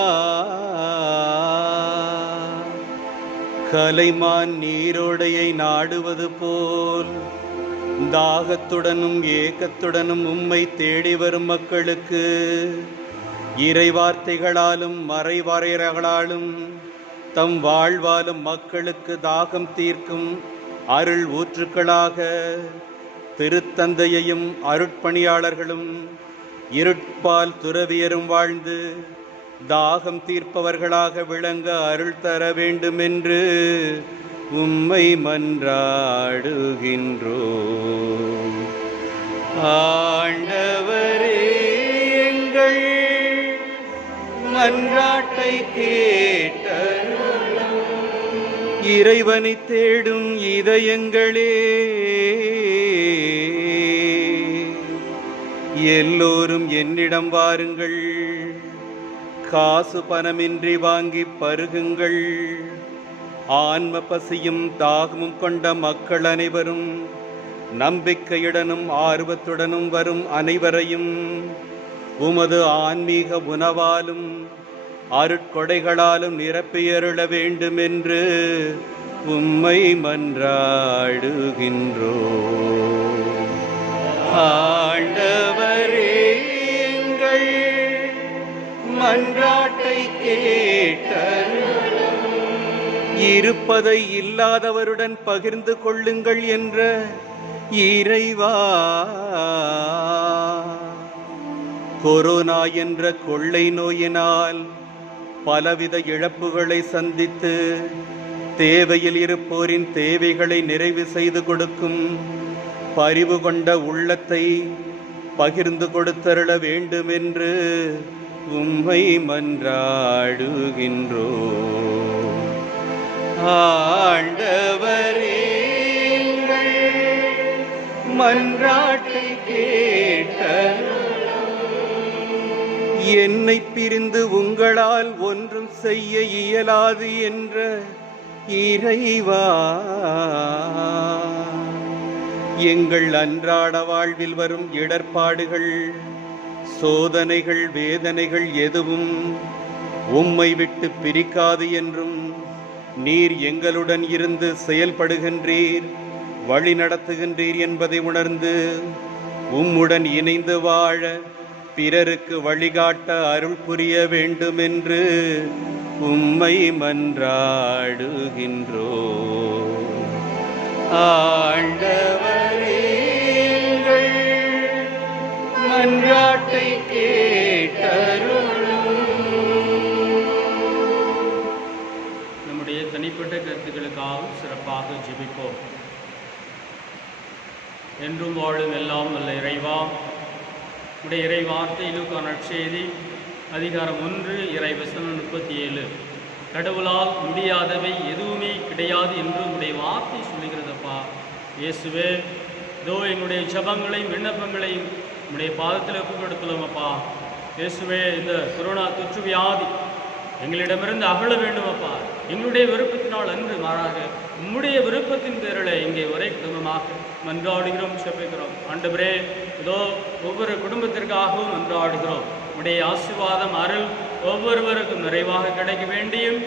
கலைமான் நீரோடையை நாடுவது போல் தாகத்துடனும் ஏக்கத்துடனும் உம்மை தேடி வரும் மக்களுக்கு இறைவார்த்தைகளாலும் மறைவாரையர்களாலும் தம் வாழ்வாலும் மக்களுக்கு தாகம் தீர்க்கும் அருள் ஊற்றுக்களாக திருத்தந்தையையும் அருட்பணியாளர்களும் இருட்பால் துறவியரும் வாழ்ந்து தாகம் தீர்ப்பவர்களாக விளங்க அருள் தர வேண்டுமென்று உம்மை மன்றாடுகின்றோம். ஆண்டவரே, எங்கள் மன்றாட்டை கேட்டருளும். இறைவனை தேடும் இதயங்களே, எல்லோரும் என்னிடம் வாருங்கள். காசு பணமின்றி வாங்கி பருகுங்கள். ஆன்ம பசியும் தாகமும் கொண்ட மக்கள் அனைவரும் நம்பிக்கையுடனும் ஆர்வத்துடனும் வரும் அனைவரையும் உமது ஆன்மீக உணவாலும் அருட்கொடைகளாலும் நிரப்பியருள வேண்டுமென்று உம்மை மன்றாடுகின்றோம். ஆண்டவரே, எங்கள் மன்றாட்டை கேட்டருளும். இருப்பதை இல்லாதவருடன் பகிர்ந்து கொள்ளுங்கள் என்ற இறைவா, கொரோனா என்ற கொள்ளை நோயினால் பலவித இழப்புகளை சந்தித்து தேவையில் இருப்போரின் தேவைகளை நிறைவு செய்து கொடுக்கும் பரிவு கொண்ட உள்ளத்தை பகிர்ந்து கொடுத்தருள வேண்டுமென்று உம்மை மன்றாடுகின்றோம். ஆண்டவரே, எங்கள் மன்றாட்டை கேட்டருளும். என்னை பிரிந்து உங்களால் ஒன்றும் செய்ய இயலாது என்ற இறைவா, எங்கள் அன்றாட வாழ்வில் வரும் இடர்பாடுகள், சோதனைகள், வேதனைகள் எதுவும் உம்மை விட்டு பிரிக்காது என்றும் நீர் எங்களுடன் இருந்து செயல்படுகின்றீர், வழி நடத்துகின்றீர் என்பதை உணர்ந்து உம்முடன் இணைந்து வாழ பிறருக்கு வழிகாட்ட அருள் புரிய வேண்டுமென்று உம்மை மன்றாடுகின்றோம். ஆண்டவரே, எங்கள் மன்றாட்டை கேட்டருளும். நம்முடைய தனிப்பட்ட கருத்துக்களுக்காகவும் சிறப்பாக ஜெபிப்போம். என்றும் வாழும் எல்லாம் நல்ல இறைவா, உடைய இறை வார்த்தை லூக்கா நற்செய்தி அதிகாரம் 1 இறை வசனம் 37, கடவுளால் முடியாதவை எதுவுமே கிடையாது என்று உடைய வார்த்தை சொல்லுகிறதப்பா. இயேசுவே, இதோ எங்களுடைய ஜபங்களையும் விண்ணப்பங்களையும் உடைய பாதத்தில் ஒப்புக்கொடுத்துள்ளோமப்பா. இயேசுவே, இந்த கொரோனா தொற்று வியாதி எங்களிடமிருந்து அகல வேண்டுமப்பா. எங்களுடைய விருப்பத்தினால் அன்று மாறாக உம்முடைய விருப்பத்தின் பேரில் இங்கே ஒரே குடும்பமாக மன்றாடுகிறோம், செபிக்கிறோம். ஆண்டவரே, இதோ ஒவ்வொரு குடும்பத்திற்காகவும் மன்றாடுகிறோம். உடைய ஆசீர்வாதம் அருள் ஒவ்வொருவருக்கும் நிறைவாக கிடைக்க வேண்டியும்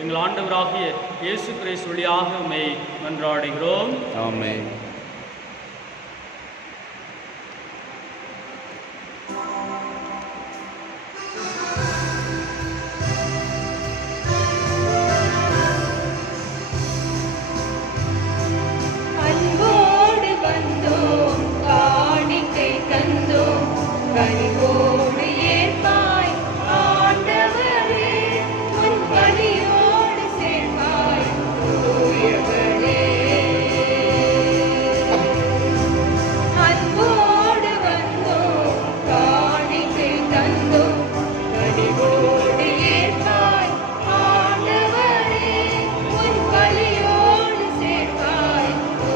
எங்கள் ஆண்டவராகிய இயேசு கிறிஸ்து வழியாக உம்மை மன்றாடுகிறோம். ஆமென். அன்போடு வந்தோம், காணிக்கை தந்தோம், கனிவோடு ஏற்பாய் ஆண்டவரே, உன் பலியோடு சேர்ப்பாய் தூயவரே. அன்போடு வந்தோம், காணிக்கை தந்தோம், கனிவோடு ஏற்பாய் ஆண்டவரே, உன் பலியோடு சேர்ப்பாய் தூயவரே.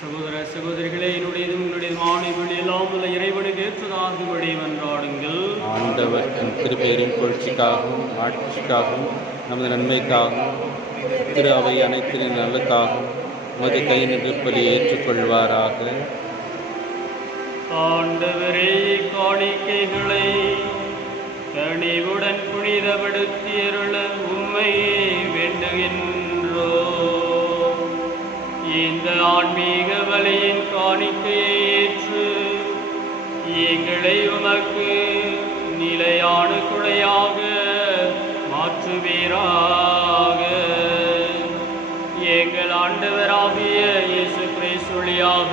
சகோதர சகோதரிகளே, என்னுடையதும் உங்களுடையதுமான இவள் எல்லாம் உள்ள இறைவனுக்கு ஏற்றதாகும்படி மன்றாடுங்கள். ஆண்டவர் தன் திருப்பெயரின் புகழ்ச்சிக்காகவும் ஆட்சிக்காகவும் நமது நன்மைக்காகவும் திரு அவை அனைத்தின் நலனுக்காகவும் உமது கை நின்று பலி ஏற்றுக்கொள்வாராக. ஆண்டவரே, காணிக்கைகளை கனிவுடன் புனிதப்படுத்தியருள உம்மை வேண்டுகின்றோ. இந்த ஆன்மீக பலியின் காணிக்கையை ஏற்று எங்களை உமக்கு நிலையான குழையாக மாற்றுவீராக. எங்கள் ஆண்டவராகிய இயேசு கிறிஸ்து வழியாக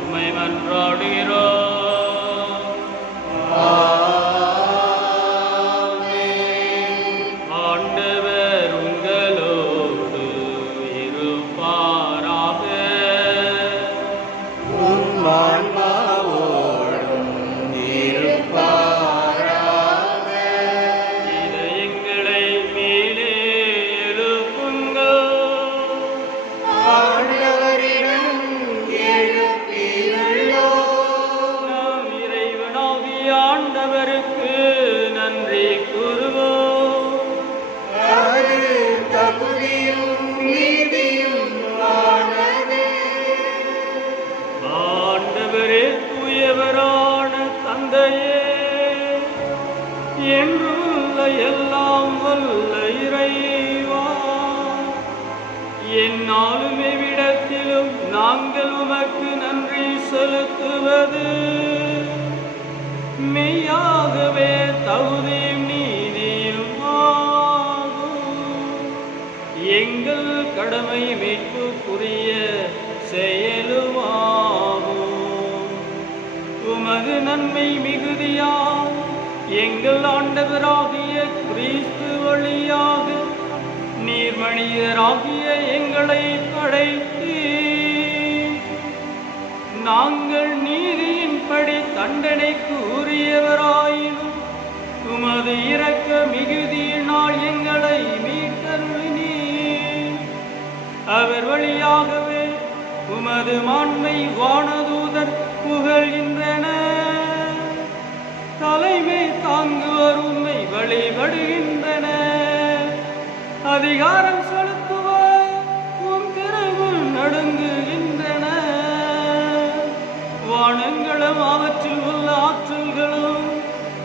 உம்மை மன்றாடுகிறோம். ஆண்டவர் உங்களோடு இருப்பாராக. இதயங்களை மேலே எழுப்புங்கள். நம் இறைவனாகிய ஆண்டவருக்கு நன்றி கூறுவோம். ஆண்டவரே, தூயவரான தந்தையே, என்றுள்ள எல்லாம் வல்ல இறைவா, என்னாலும் எவ்விடத்திலும் நாங்கள் உமக்கு நன்றி செலுத்துவது மெய்யாகவே தகுதியும் நீதியும் ஆகும். எங்கள் கடமை மீட்புக்குரிய செயலுமாகும். உமது நன்மை மிகுதியால் எங்கள் ஆண்டவராகிய கிறிஸ்து வழியாக நீர் மனிதராகிய எங்களை படைத்து நாங்கள் நீதியின்படி தண்டனைக்கு உரியவராயினும் உமது இரக்க மிகுதியினால் எங்களை மீட்டருளினீர். அவர் வழியாகவே உமது மாண்மை வானதூதர் புகழ்கின்றன. தலைமை தாங்குவோர் உம்மை வழிபடுகின்றன. அதிகாரம் செலுத்துவோர் உம் திருமுன் நடுங்குகின்றன. வானங்களும் அவற்றில் உள்ள ஆற்றல்களும்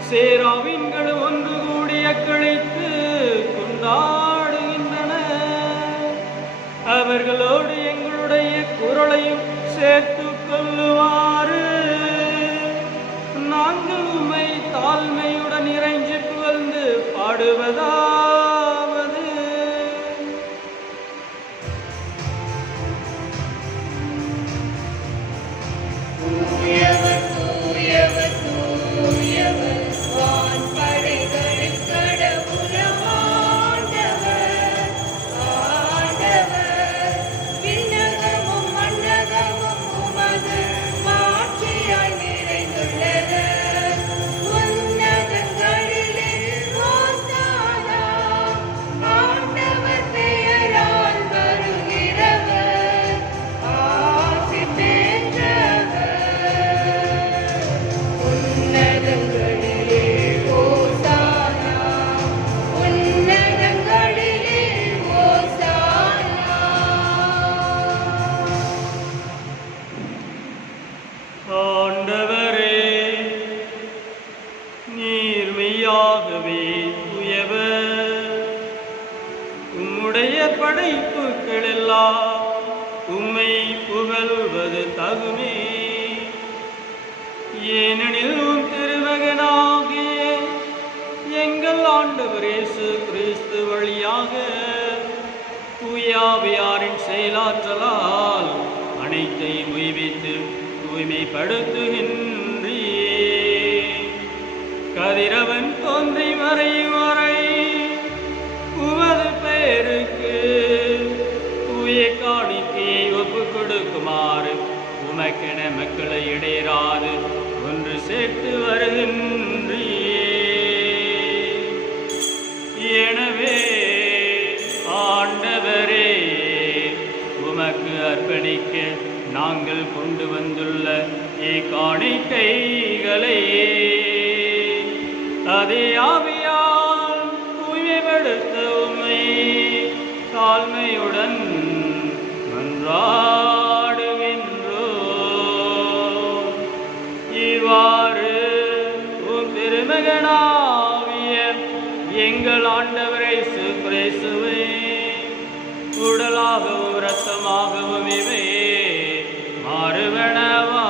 சேராவின்களும் ஒன்று கூடிய கழித்து கொண்டாடுகின்றன. அவர்களோடு எங்களுடைய குரலையும் சேர்த்து கொள்ளுவாறு நாங்கள் உம்மை தாழ்மையுடன் இறைஞ்சி புகழ்ந்து பாடுவதாவது. தூயவர் தூயவர் தூயவர் வான்படைகளின் கடவுளாம் ஆண்டவர். ஆண்டவர் விண்ணகமும் மண்ணகமும் உமது மாட்சியால் நிறைந்துள்ளது. உன்னதங்களிலே ஓசானா. ஆண்டவர் பெயரால் வருகிறவர் ஆசி பெற்றவர். உன்னதங்களிலே ஓசானா. உன்னதங்களிலே ஓசானா. ஆண்டவரே, நீர் மெய்யாகவே தூயவர். உம்முடைய படைப்புகள் எல்லாம் உம்மை புகழ்வது தகுமே. ஏனெனில் உம் திருமகனாகிய எங்கள் ஆண்டவர் இயேசு கிறிஸ்து வழியாக தூயாவியாரின் செயலாற்றலால் அனைத்தையும் உய்வித்து தூய்மைப்படுத்துகின்றீர். கதிரவன் தோன்றி மறையும் வரை உமது பெயருக்கு தூய காணிக்கையை ஒப்புக் கொடுக்குமாறு உமக்கென மக்களை இடையராது ஒன்று சேர்த்து வருகின்றீர். எனவே ஆண்டவரே, உமக்கு அர்ப்பணிக்க நாங்கள் கொண்டு வந்துள்ள காணிக்கைகளை அதே ஆவியால் தூய்மைப்படுத்த உம்மை தாழ்மையுடன் மன்றாடுகின்றோ. இவ்வாறு உம் திருமகனாகிய எங்கள் ஆண்டவரை கிறிஸ்துவை உடலாகவும் இரத்தமாகவும் இவை மாறுவனவாக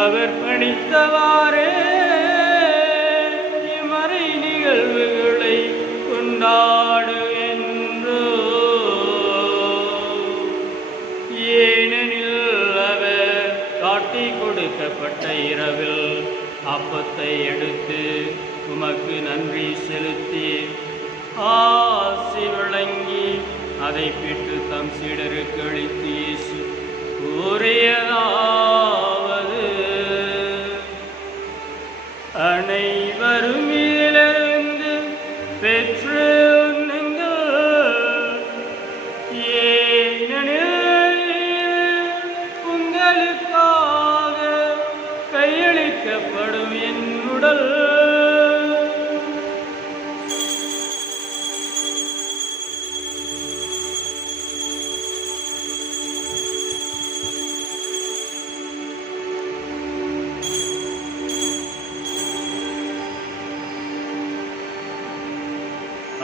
அவர் பணித்தவாறே இம்மறை நிகழ்வுகளை கொண்டாடுகின்றோ. ஏனெனில் அவர் காட்டிக் கொடுக்கப்பட்ட இரவில் அப்பத்தை எடுத்து உமக்கு நன்றி செலுத்தி ஆசி வழங்கி அதை பெற்று தம் சீடருக்கு அளித்து இயேசு கூறியதாவது, அனைவரும் இதிலிருந்து பெற்று உண்ணுங்கள். ஏனெனில் உங்களுக்காக கையளிக்கப்படும் என் உடல்.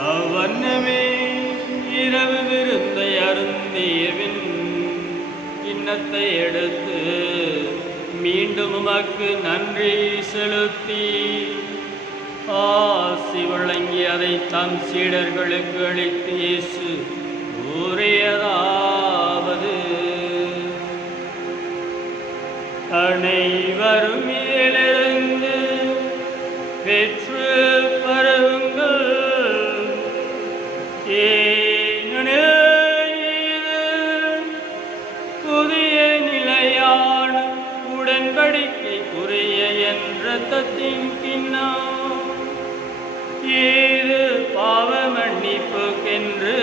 அவ்வண்ணமே இரவு விருந்தை அருந்தியவின் கிண்ணத்தை எடுத்து மீண்டும் உமக்கு நன்றி செலுத்தி ஆசி வழங்கி அதை தம் சீடர்களுக்கு அளித்து இயேசு கூறியதாவது, அனைவரும் இதிலிருந்து பெற்று பருகுங்கள். ஏனெனில் இது புதிய நிலையான உடன்படிக்கைக்குரிய என் இரத்தத்தின் கிண்ணம். இது பாவ மன்னிப்புக்கென்று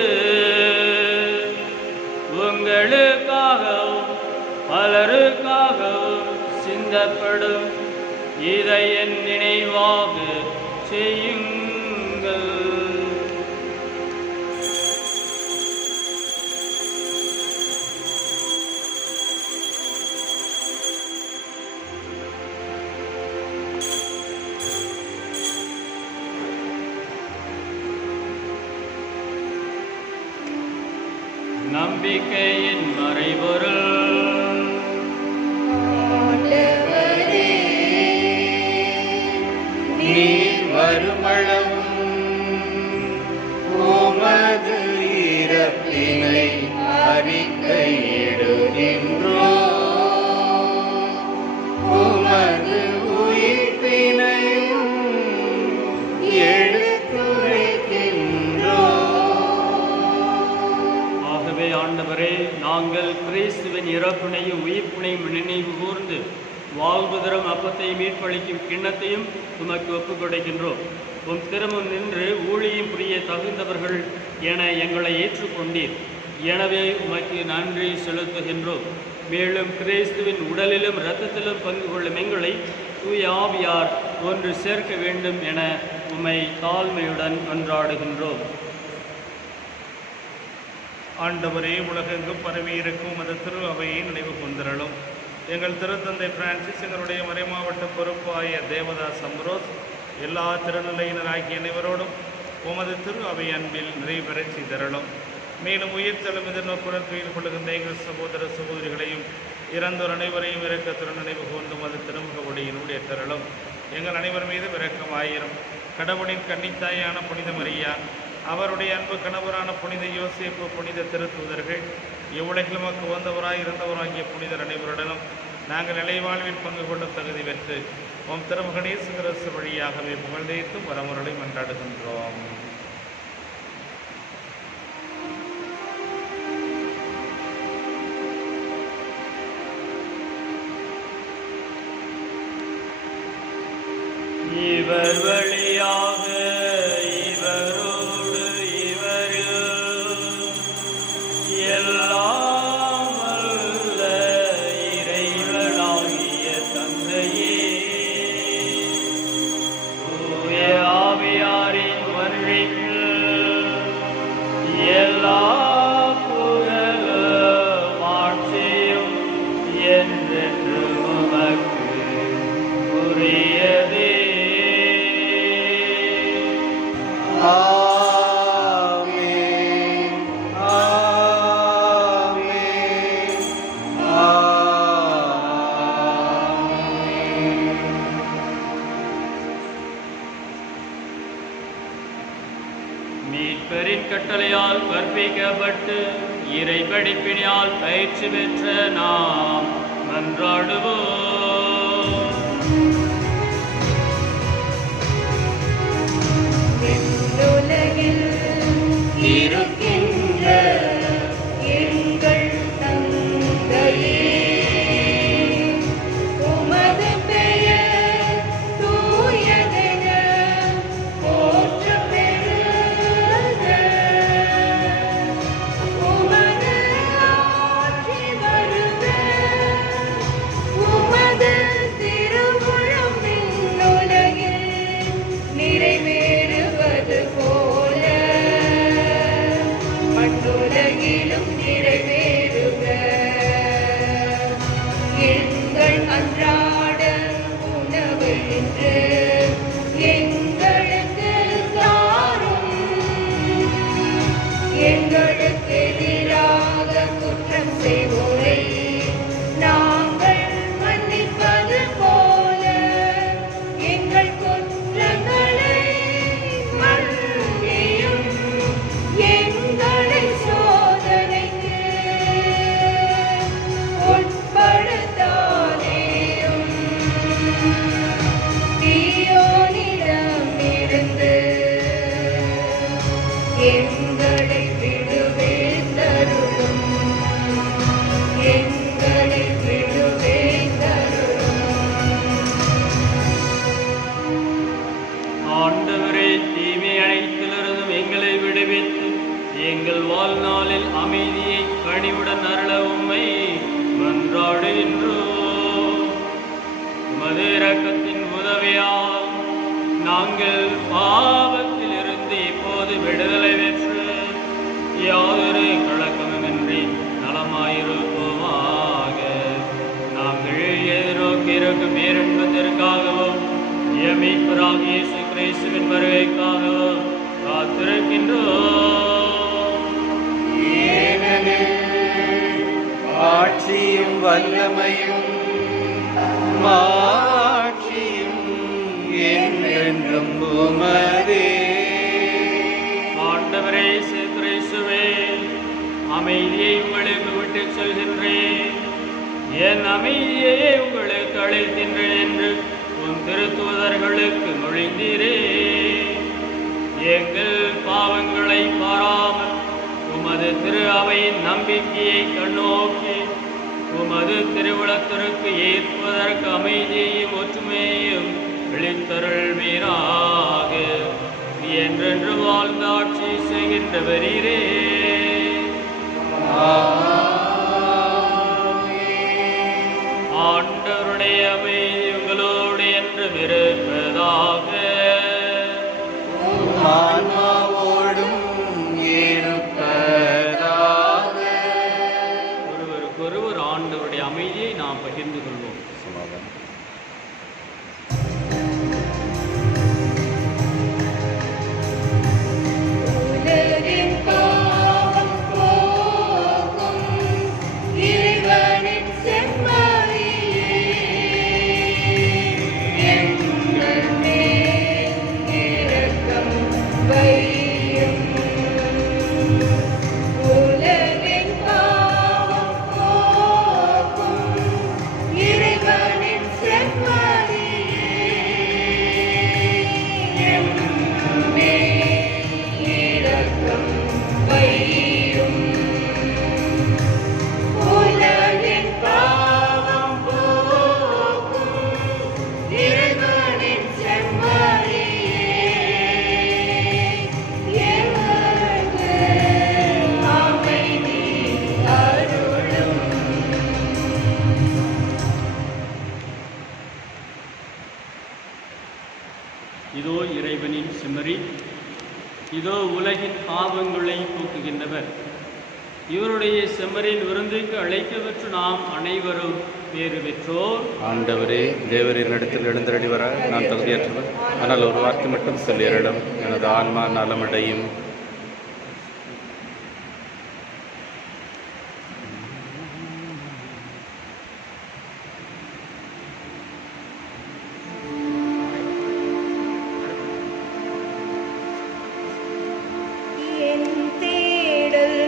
உங்களுக்காகவும் பலருக்காகவும் சிந்தப்படும். இதை என் நினைவாக செய்யுங்கள். நம்பிக்கையின் மறைபொருள். ஆண்டவரே, நீர் வருமளவும் உமது இறப்பினை அறிக்கையிடுகின்றோம், உமது உயிர்ப்பினையும் எடுத்துரைக்கின்றோம். ஆகவே ஆண்டவரே, நாங்கள் கிறிஸ்துவின் இறப்பினையும் உயிர்ப்பினையும் நினைவு கூர்ந்து வாழ்வு தரும் அப்பத்தை மீட்பளிக்கும் கிண்ணத்தையும் உமக்கு ஒப்புக் கொடுக்கின்றோம். உம் திருமுன் நின்று ஊழியம் புரிய தகுந்தவர்கள் என எங்களை ஏற்றுக்கொண்டீர். எனவே உமக்கு நன்றி செலுத்துகின்றோம். மேலும் கிறிஸ்துவின் உடலிலும் இரத்தத்திலும் பங்கு கொள்ளும் எங்களை தூய ஆவியார் ஒன்று சேர்க்க வேண்டும் என உம்மை தாழ்மையுடன் கொண்டாடுகின்றோம். ஆண்டவரே, உலகெங்கும் பரவி இருக்கும் அது திரு அவையை நினைவு கொண்டிரலும். எங்கள் திருத்தந்தை பிரான்சிஸ், எங்களுடைய மறைமாவட்ட பொறுப்பாய தேவதாஸ் அம்ரோஸ், எல்லா திருநிலையினராகிய அனைவரோடும் உமது திரு அவை அன்பில் நிறைவேறச் செய்தரலும். மேலும் உயிர்த்தெழும் எதிர்நோக்குடன் துயில் கொள்ளுகின்ற எங்கள் சகோதர சகோதரிகளையும் இறந்தோர் அனைவரையும் இரக்கத்துடன் நினைவு கூர்ந்தும் அது திருமுக ஒளியினுடைய தரலும். எங்கள் அனைவர் மீது இரக்கமாயிரும். கடவுளின் கன்னித்தாயான புனித மரியா, அவருடைய அன்பு கணவரான புனித யோசேப்பு, புனித திருத்தூதர்கள், இவ்வுலகில் நமக்கு வந்தவராய் இருந்தவராகிய புனிதர் அனைவருடனும் நாங்கள் நிலைவாழ்வில் பங்கு கொள்ளும் தகுதி பெற்று உம் திருமகன் இயேசு கிறிஸ்து வழியாகவே புகழ்ந்தேத்தும் வரமுறை மன்றாடுகின்றோம். இவர் வழியாக இவரோடு இவரில் எல்லா கற்பிக்கப்பட்டு இறை படிப்பினால் பயிற்சி பெற்ற நாம் மன்றாடுவோம். விண்ணுலகில் இருக்கின்ற எங்கள் தந்தையே, உமது பெயர் தூயதென போற்றப் பெறுக. உமது ஆட்சி வருக. உமது திருவுளம் விண்ணுலகில் நிறைவேறுவது போல மண்ணுலகிலும் நிறைவேறுக. எங்கள் அன்றாட உணவை இன்று எங்களுக்கு தாரும். எங்களுக்கு எதிராக குற்றம் செய்வோரை நாங்கள் மன்னிப்பது போல எங்கள் குற்றங்களை மன்னியும். எங்களை சோதனைக்கு உட்படுத்தாதேயும். தீயோனிடமிருந்து எங்களை விடுவித்தருளும். எங்களை விடுவித்தருளும். ஆண்டவரே, தீமை அனைத்திலிருந்தும் எங்களை விடுவித்து எங்கள் வாழ்நாளில் அமைதியை கனிவுடன் அருள உம்மை மன்றாடுகின்றோம். உமது இரக்கத்தின் உதவியால் நாங்கள் பாவத்தில் இருந்து இப்போது விடுதலை பெற்று யாதொரு கலக்கமுமின்றி நலமாயிருப்போமாக. நாங்கள் எதிர்நோக்கியிருக்கும் பேரின்பத்திற்காகவும் மீட்பராகிய இயேசு கிறிஸ்துவின் வருகைக்காகவும் காத்திருக்கின்றோம். ஏனெனில் ஆட்சியும் வல்லமையும் மாட்சியும் என்றென்றும் உமதே. ஆண்டவரே இயேசு கிறிஸ்துவே, அமைதியை உங்களுக்கு விட்டுச் செல்கின்றேன், என் அமைதியை உங்களுக்கு அளிக்கின்றேன் என்று உன் திருத்தூதர்களுக்கு மொழிந்தீரே. எங்கள் பாவங்களை பாராமல் உமது திரு அவையின் நம்பிக்கையை கண்ணோக்கி உமது திருவுளத்திற்கு ஏற்பதற்கு அமைதியையும் ஒற்றுமையையும் விழித்தருள்வீராக. என்றென்று வாழ்ந்த ஆட்சி செய்கின்றவரீரே. ஆண்டவருடைய அமைதி உங்களோடு என்று இருப்பதாக. ஆன்மாவோடும் இருப்பதாக. ஒருவருக்கொருவர் ஆண்டவருடைய அமைதியை நாம் பகிர்ந்து கொள்வோம். உலகின் பாவம் போக்கும் இறைவனின் செம்மறியே, எங்கள் மேல் இரக்கம் வையும். உலகின் பாவம் போக்கும் இறைவனின் செம்மறியே, எங்கள் மேல் இரக்கம் வையும். உலகின் பாவம் போக்கும் இறைவனின் செம்மறியே, எங்களுக்கு அமைதி அருளும். இதோ இறைவனின் செம்மறி, இதோ உலகின் பாவங்களை போக்குகின்றவர். இவருடைய செம்மறியின் விருந்துக்கு அழைக்கப்பெற்று நாம் அனைவரும் பேறு பெற்றோர். ஆண்டவரே, தேவரின் இடத்தில் எழுந்தருளி வர நான் தகுதியற்றவர். ஆனால் ஒரு வார்த்தை மட்டும் சொல்லியரிடம் எனது ஆன்மா நலமடையும். என் தேடல்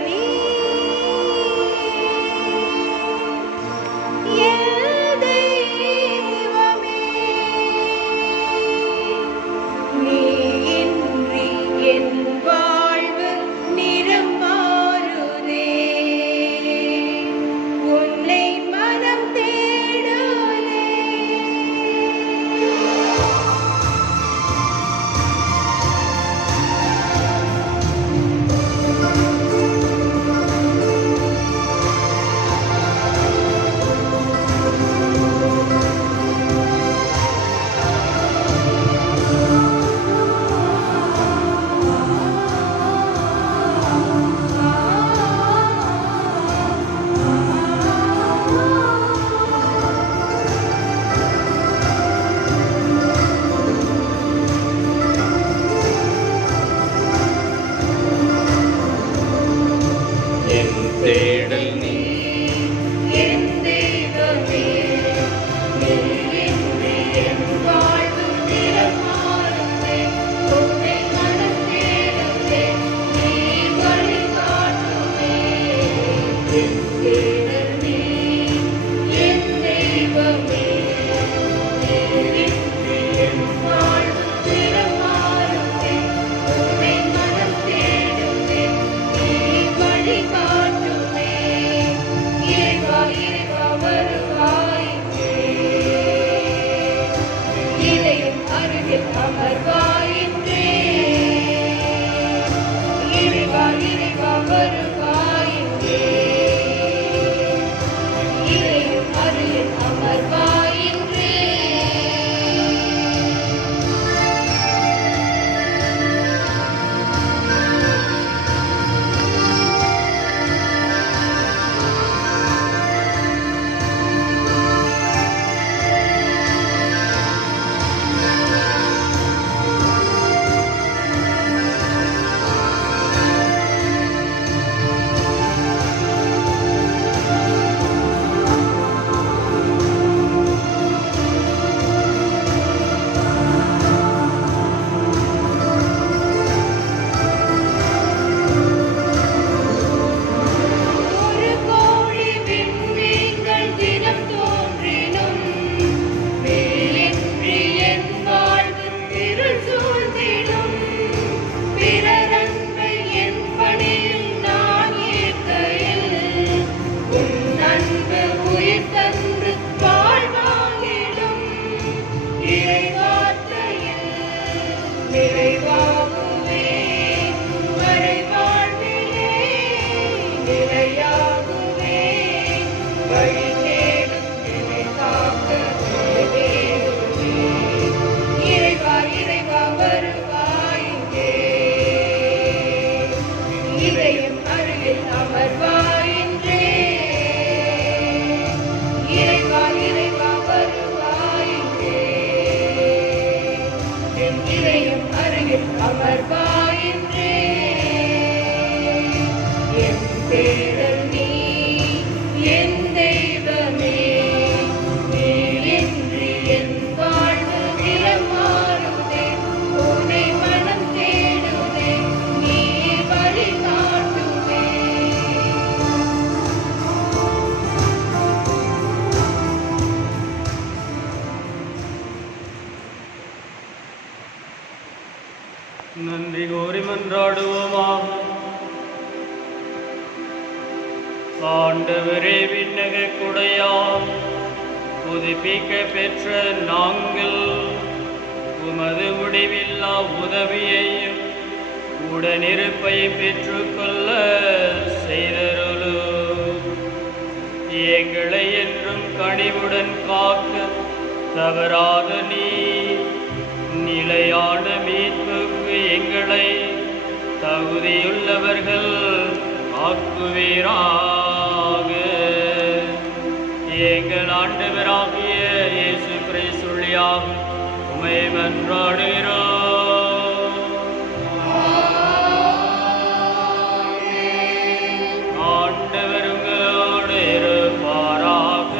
தேடல் நீ என் தெய்வமே. நீரின்றி என் வாழ்வு நிறமாறுதே. உன்னை மனம் தேடுவே. நீ வழி காட்டுவே. இறைவா இறைவா வருவாயிற்றே. இதயம் அருகில் அமர்வாயிற்றே. இறைவா இறைவா வருவாயிற்றே. இதயம் அருகில் அமர்வாயிற்றே. ஒரு கோடி விண்மீன்கள் தினம் தோன்றினும் நீயின்றி என் வாழ்வு இருள் சூழ்ந்திடும். பிறரன்பை என் பணியில் நான் ஏற்கையில் உன் அன்பு உயிர் தந்து வாழ்வாகிடும். இறைவார்த்தையில் நிறைவாகுவேன். மறைவாழ்விலே நிலையாகுவேன். வழி தேடும் என்னை காக்க வேண்டுவேன். இறைவா இறைவா வருவாயிற்றே. இதயம் அருகில் அமர்வாயிற்றே. இறைவா இறைவா வருவாயிற்றே. என் இதயம் அருகில் அமர்வாயிற்றே. என் தேடல் நீ என் தெய்வமே. நீயின்றி என் வாழ்வு நிறமாறுதே. உன்னை மனம் தேடுதே. நீ வழி காட்டுவே. நன்றி கோரி மன்றாடுவோமாக. ஆண்டவரே விண்ணக குடையால் புதுப்பிக்க பெற்ற நாங்கள் உமது முடிவில்லா உதவியையும் உடனிருப்பையும் பெற்றுக்கொள்ள செய்தருளும். எங்களை என்றும் கனிவுடன் காக்க தவறாத நீ நிலையான மீட்புக்கு எங்களை தகுதியுள்ளவர்கள் ஆக்குவீராக. எங்கள் ஆண்டவராகிய இயேசு கிறிஸ்து வழியாக உம்மை மன்றாடுகிறோம். ஆண்டவர் உங்களோடு இருப்பாராக.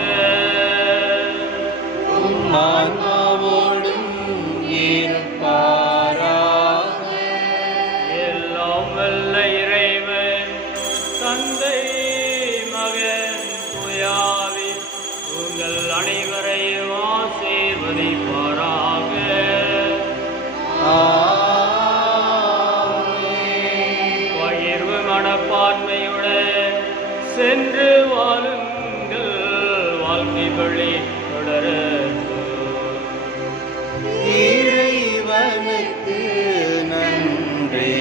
ஆன்மாவோடும் இருப்பாராக. எல்லாம் வல்ல இறைவன் தந்தை மகன் தூயாவி உங்கள் அனைவரையும் ஆசீர்வதிப்பாராக. பகிர்வு மனப்பான்மையுடன் சென்று வாழுங்கள். வாழ்க்கை வழி தொடரட்டும். இறைவனுக்கு நன்றி.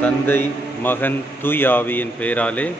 தந்தை, மகன், தூய ஆவியின் பெயராலே.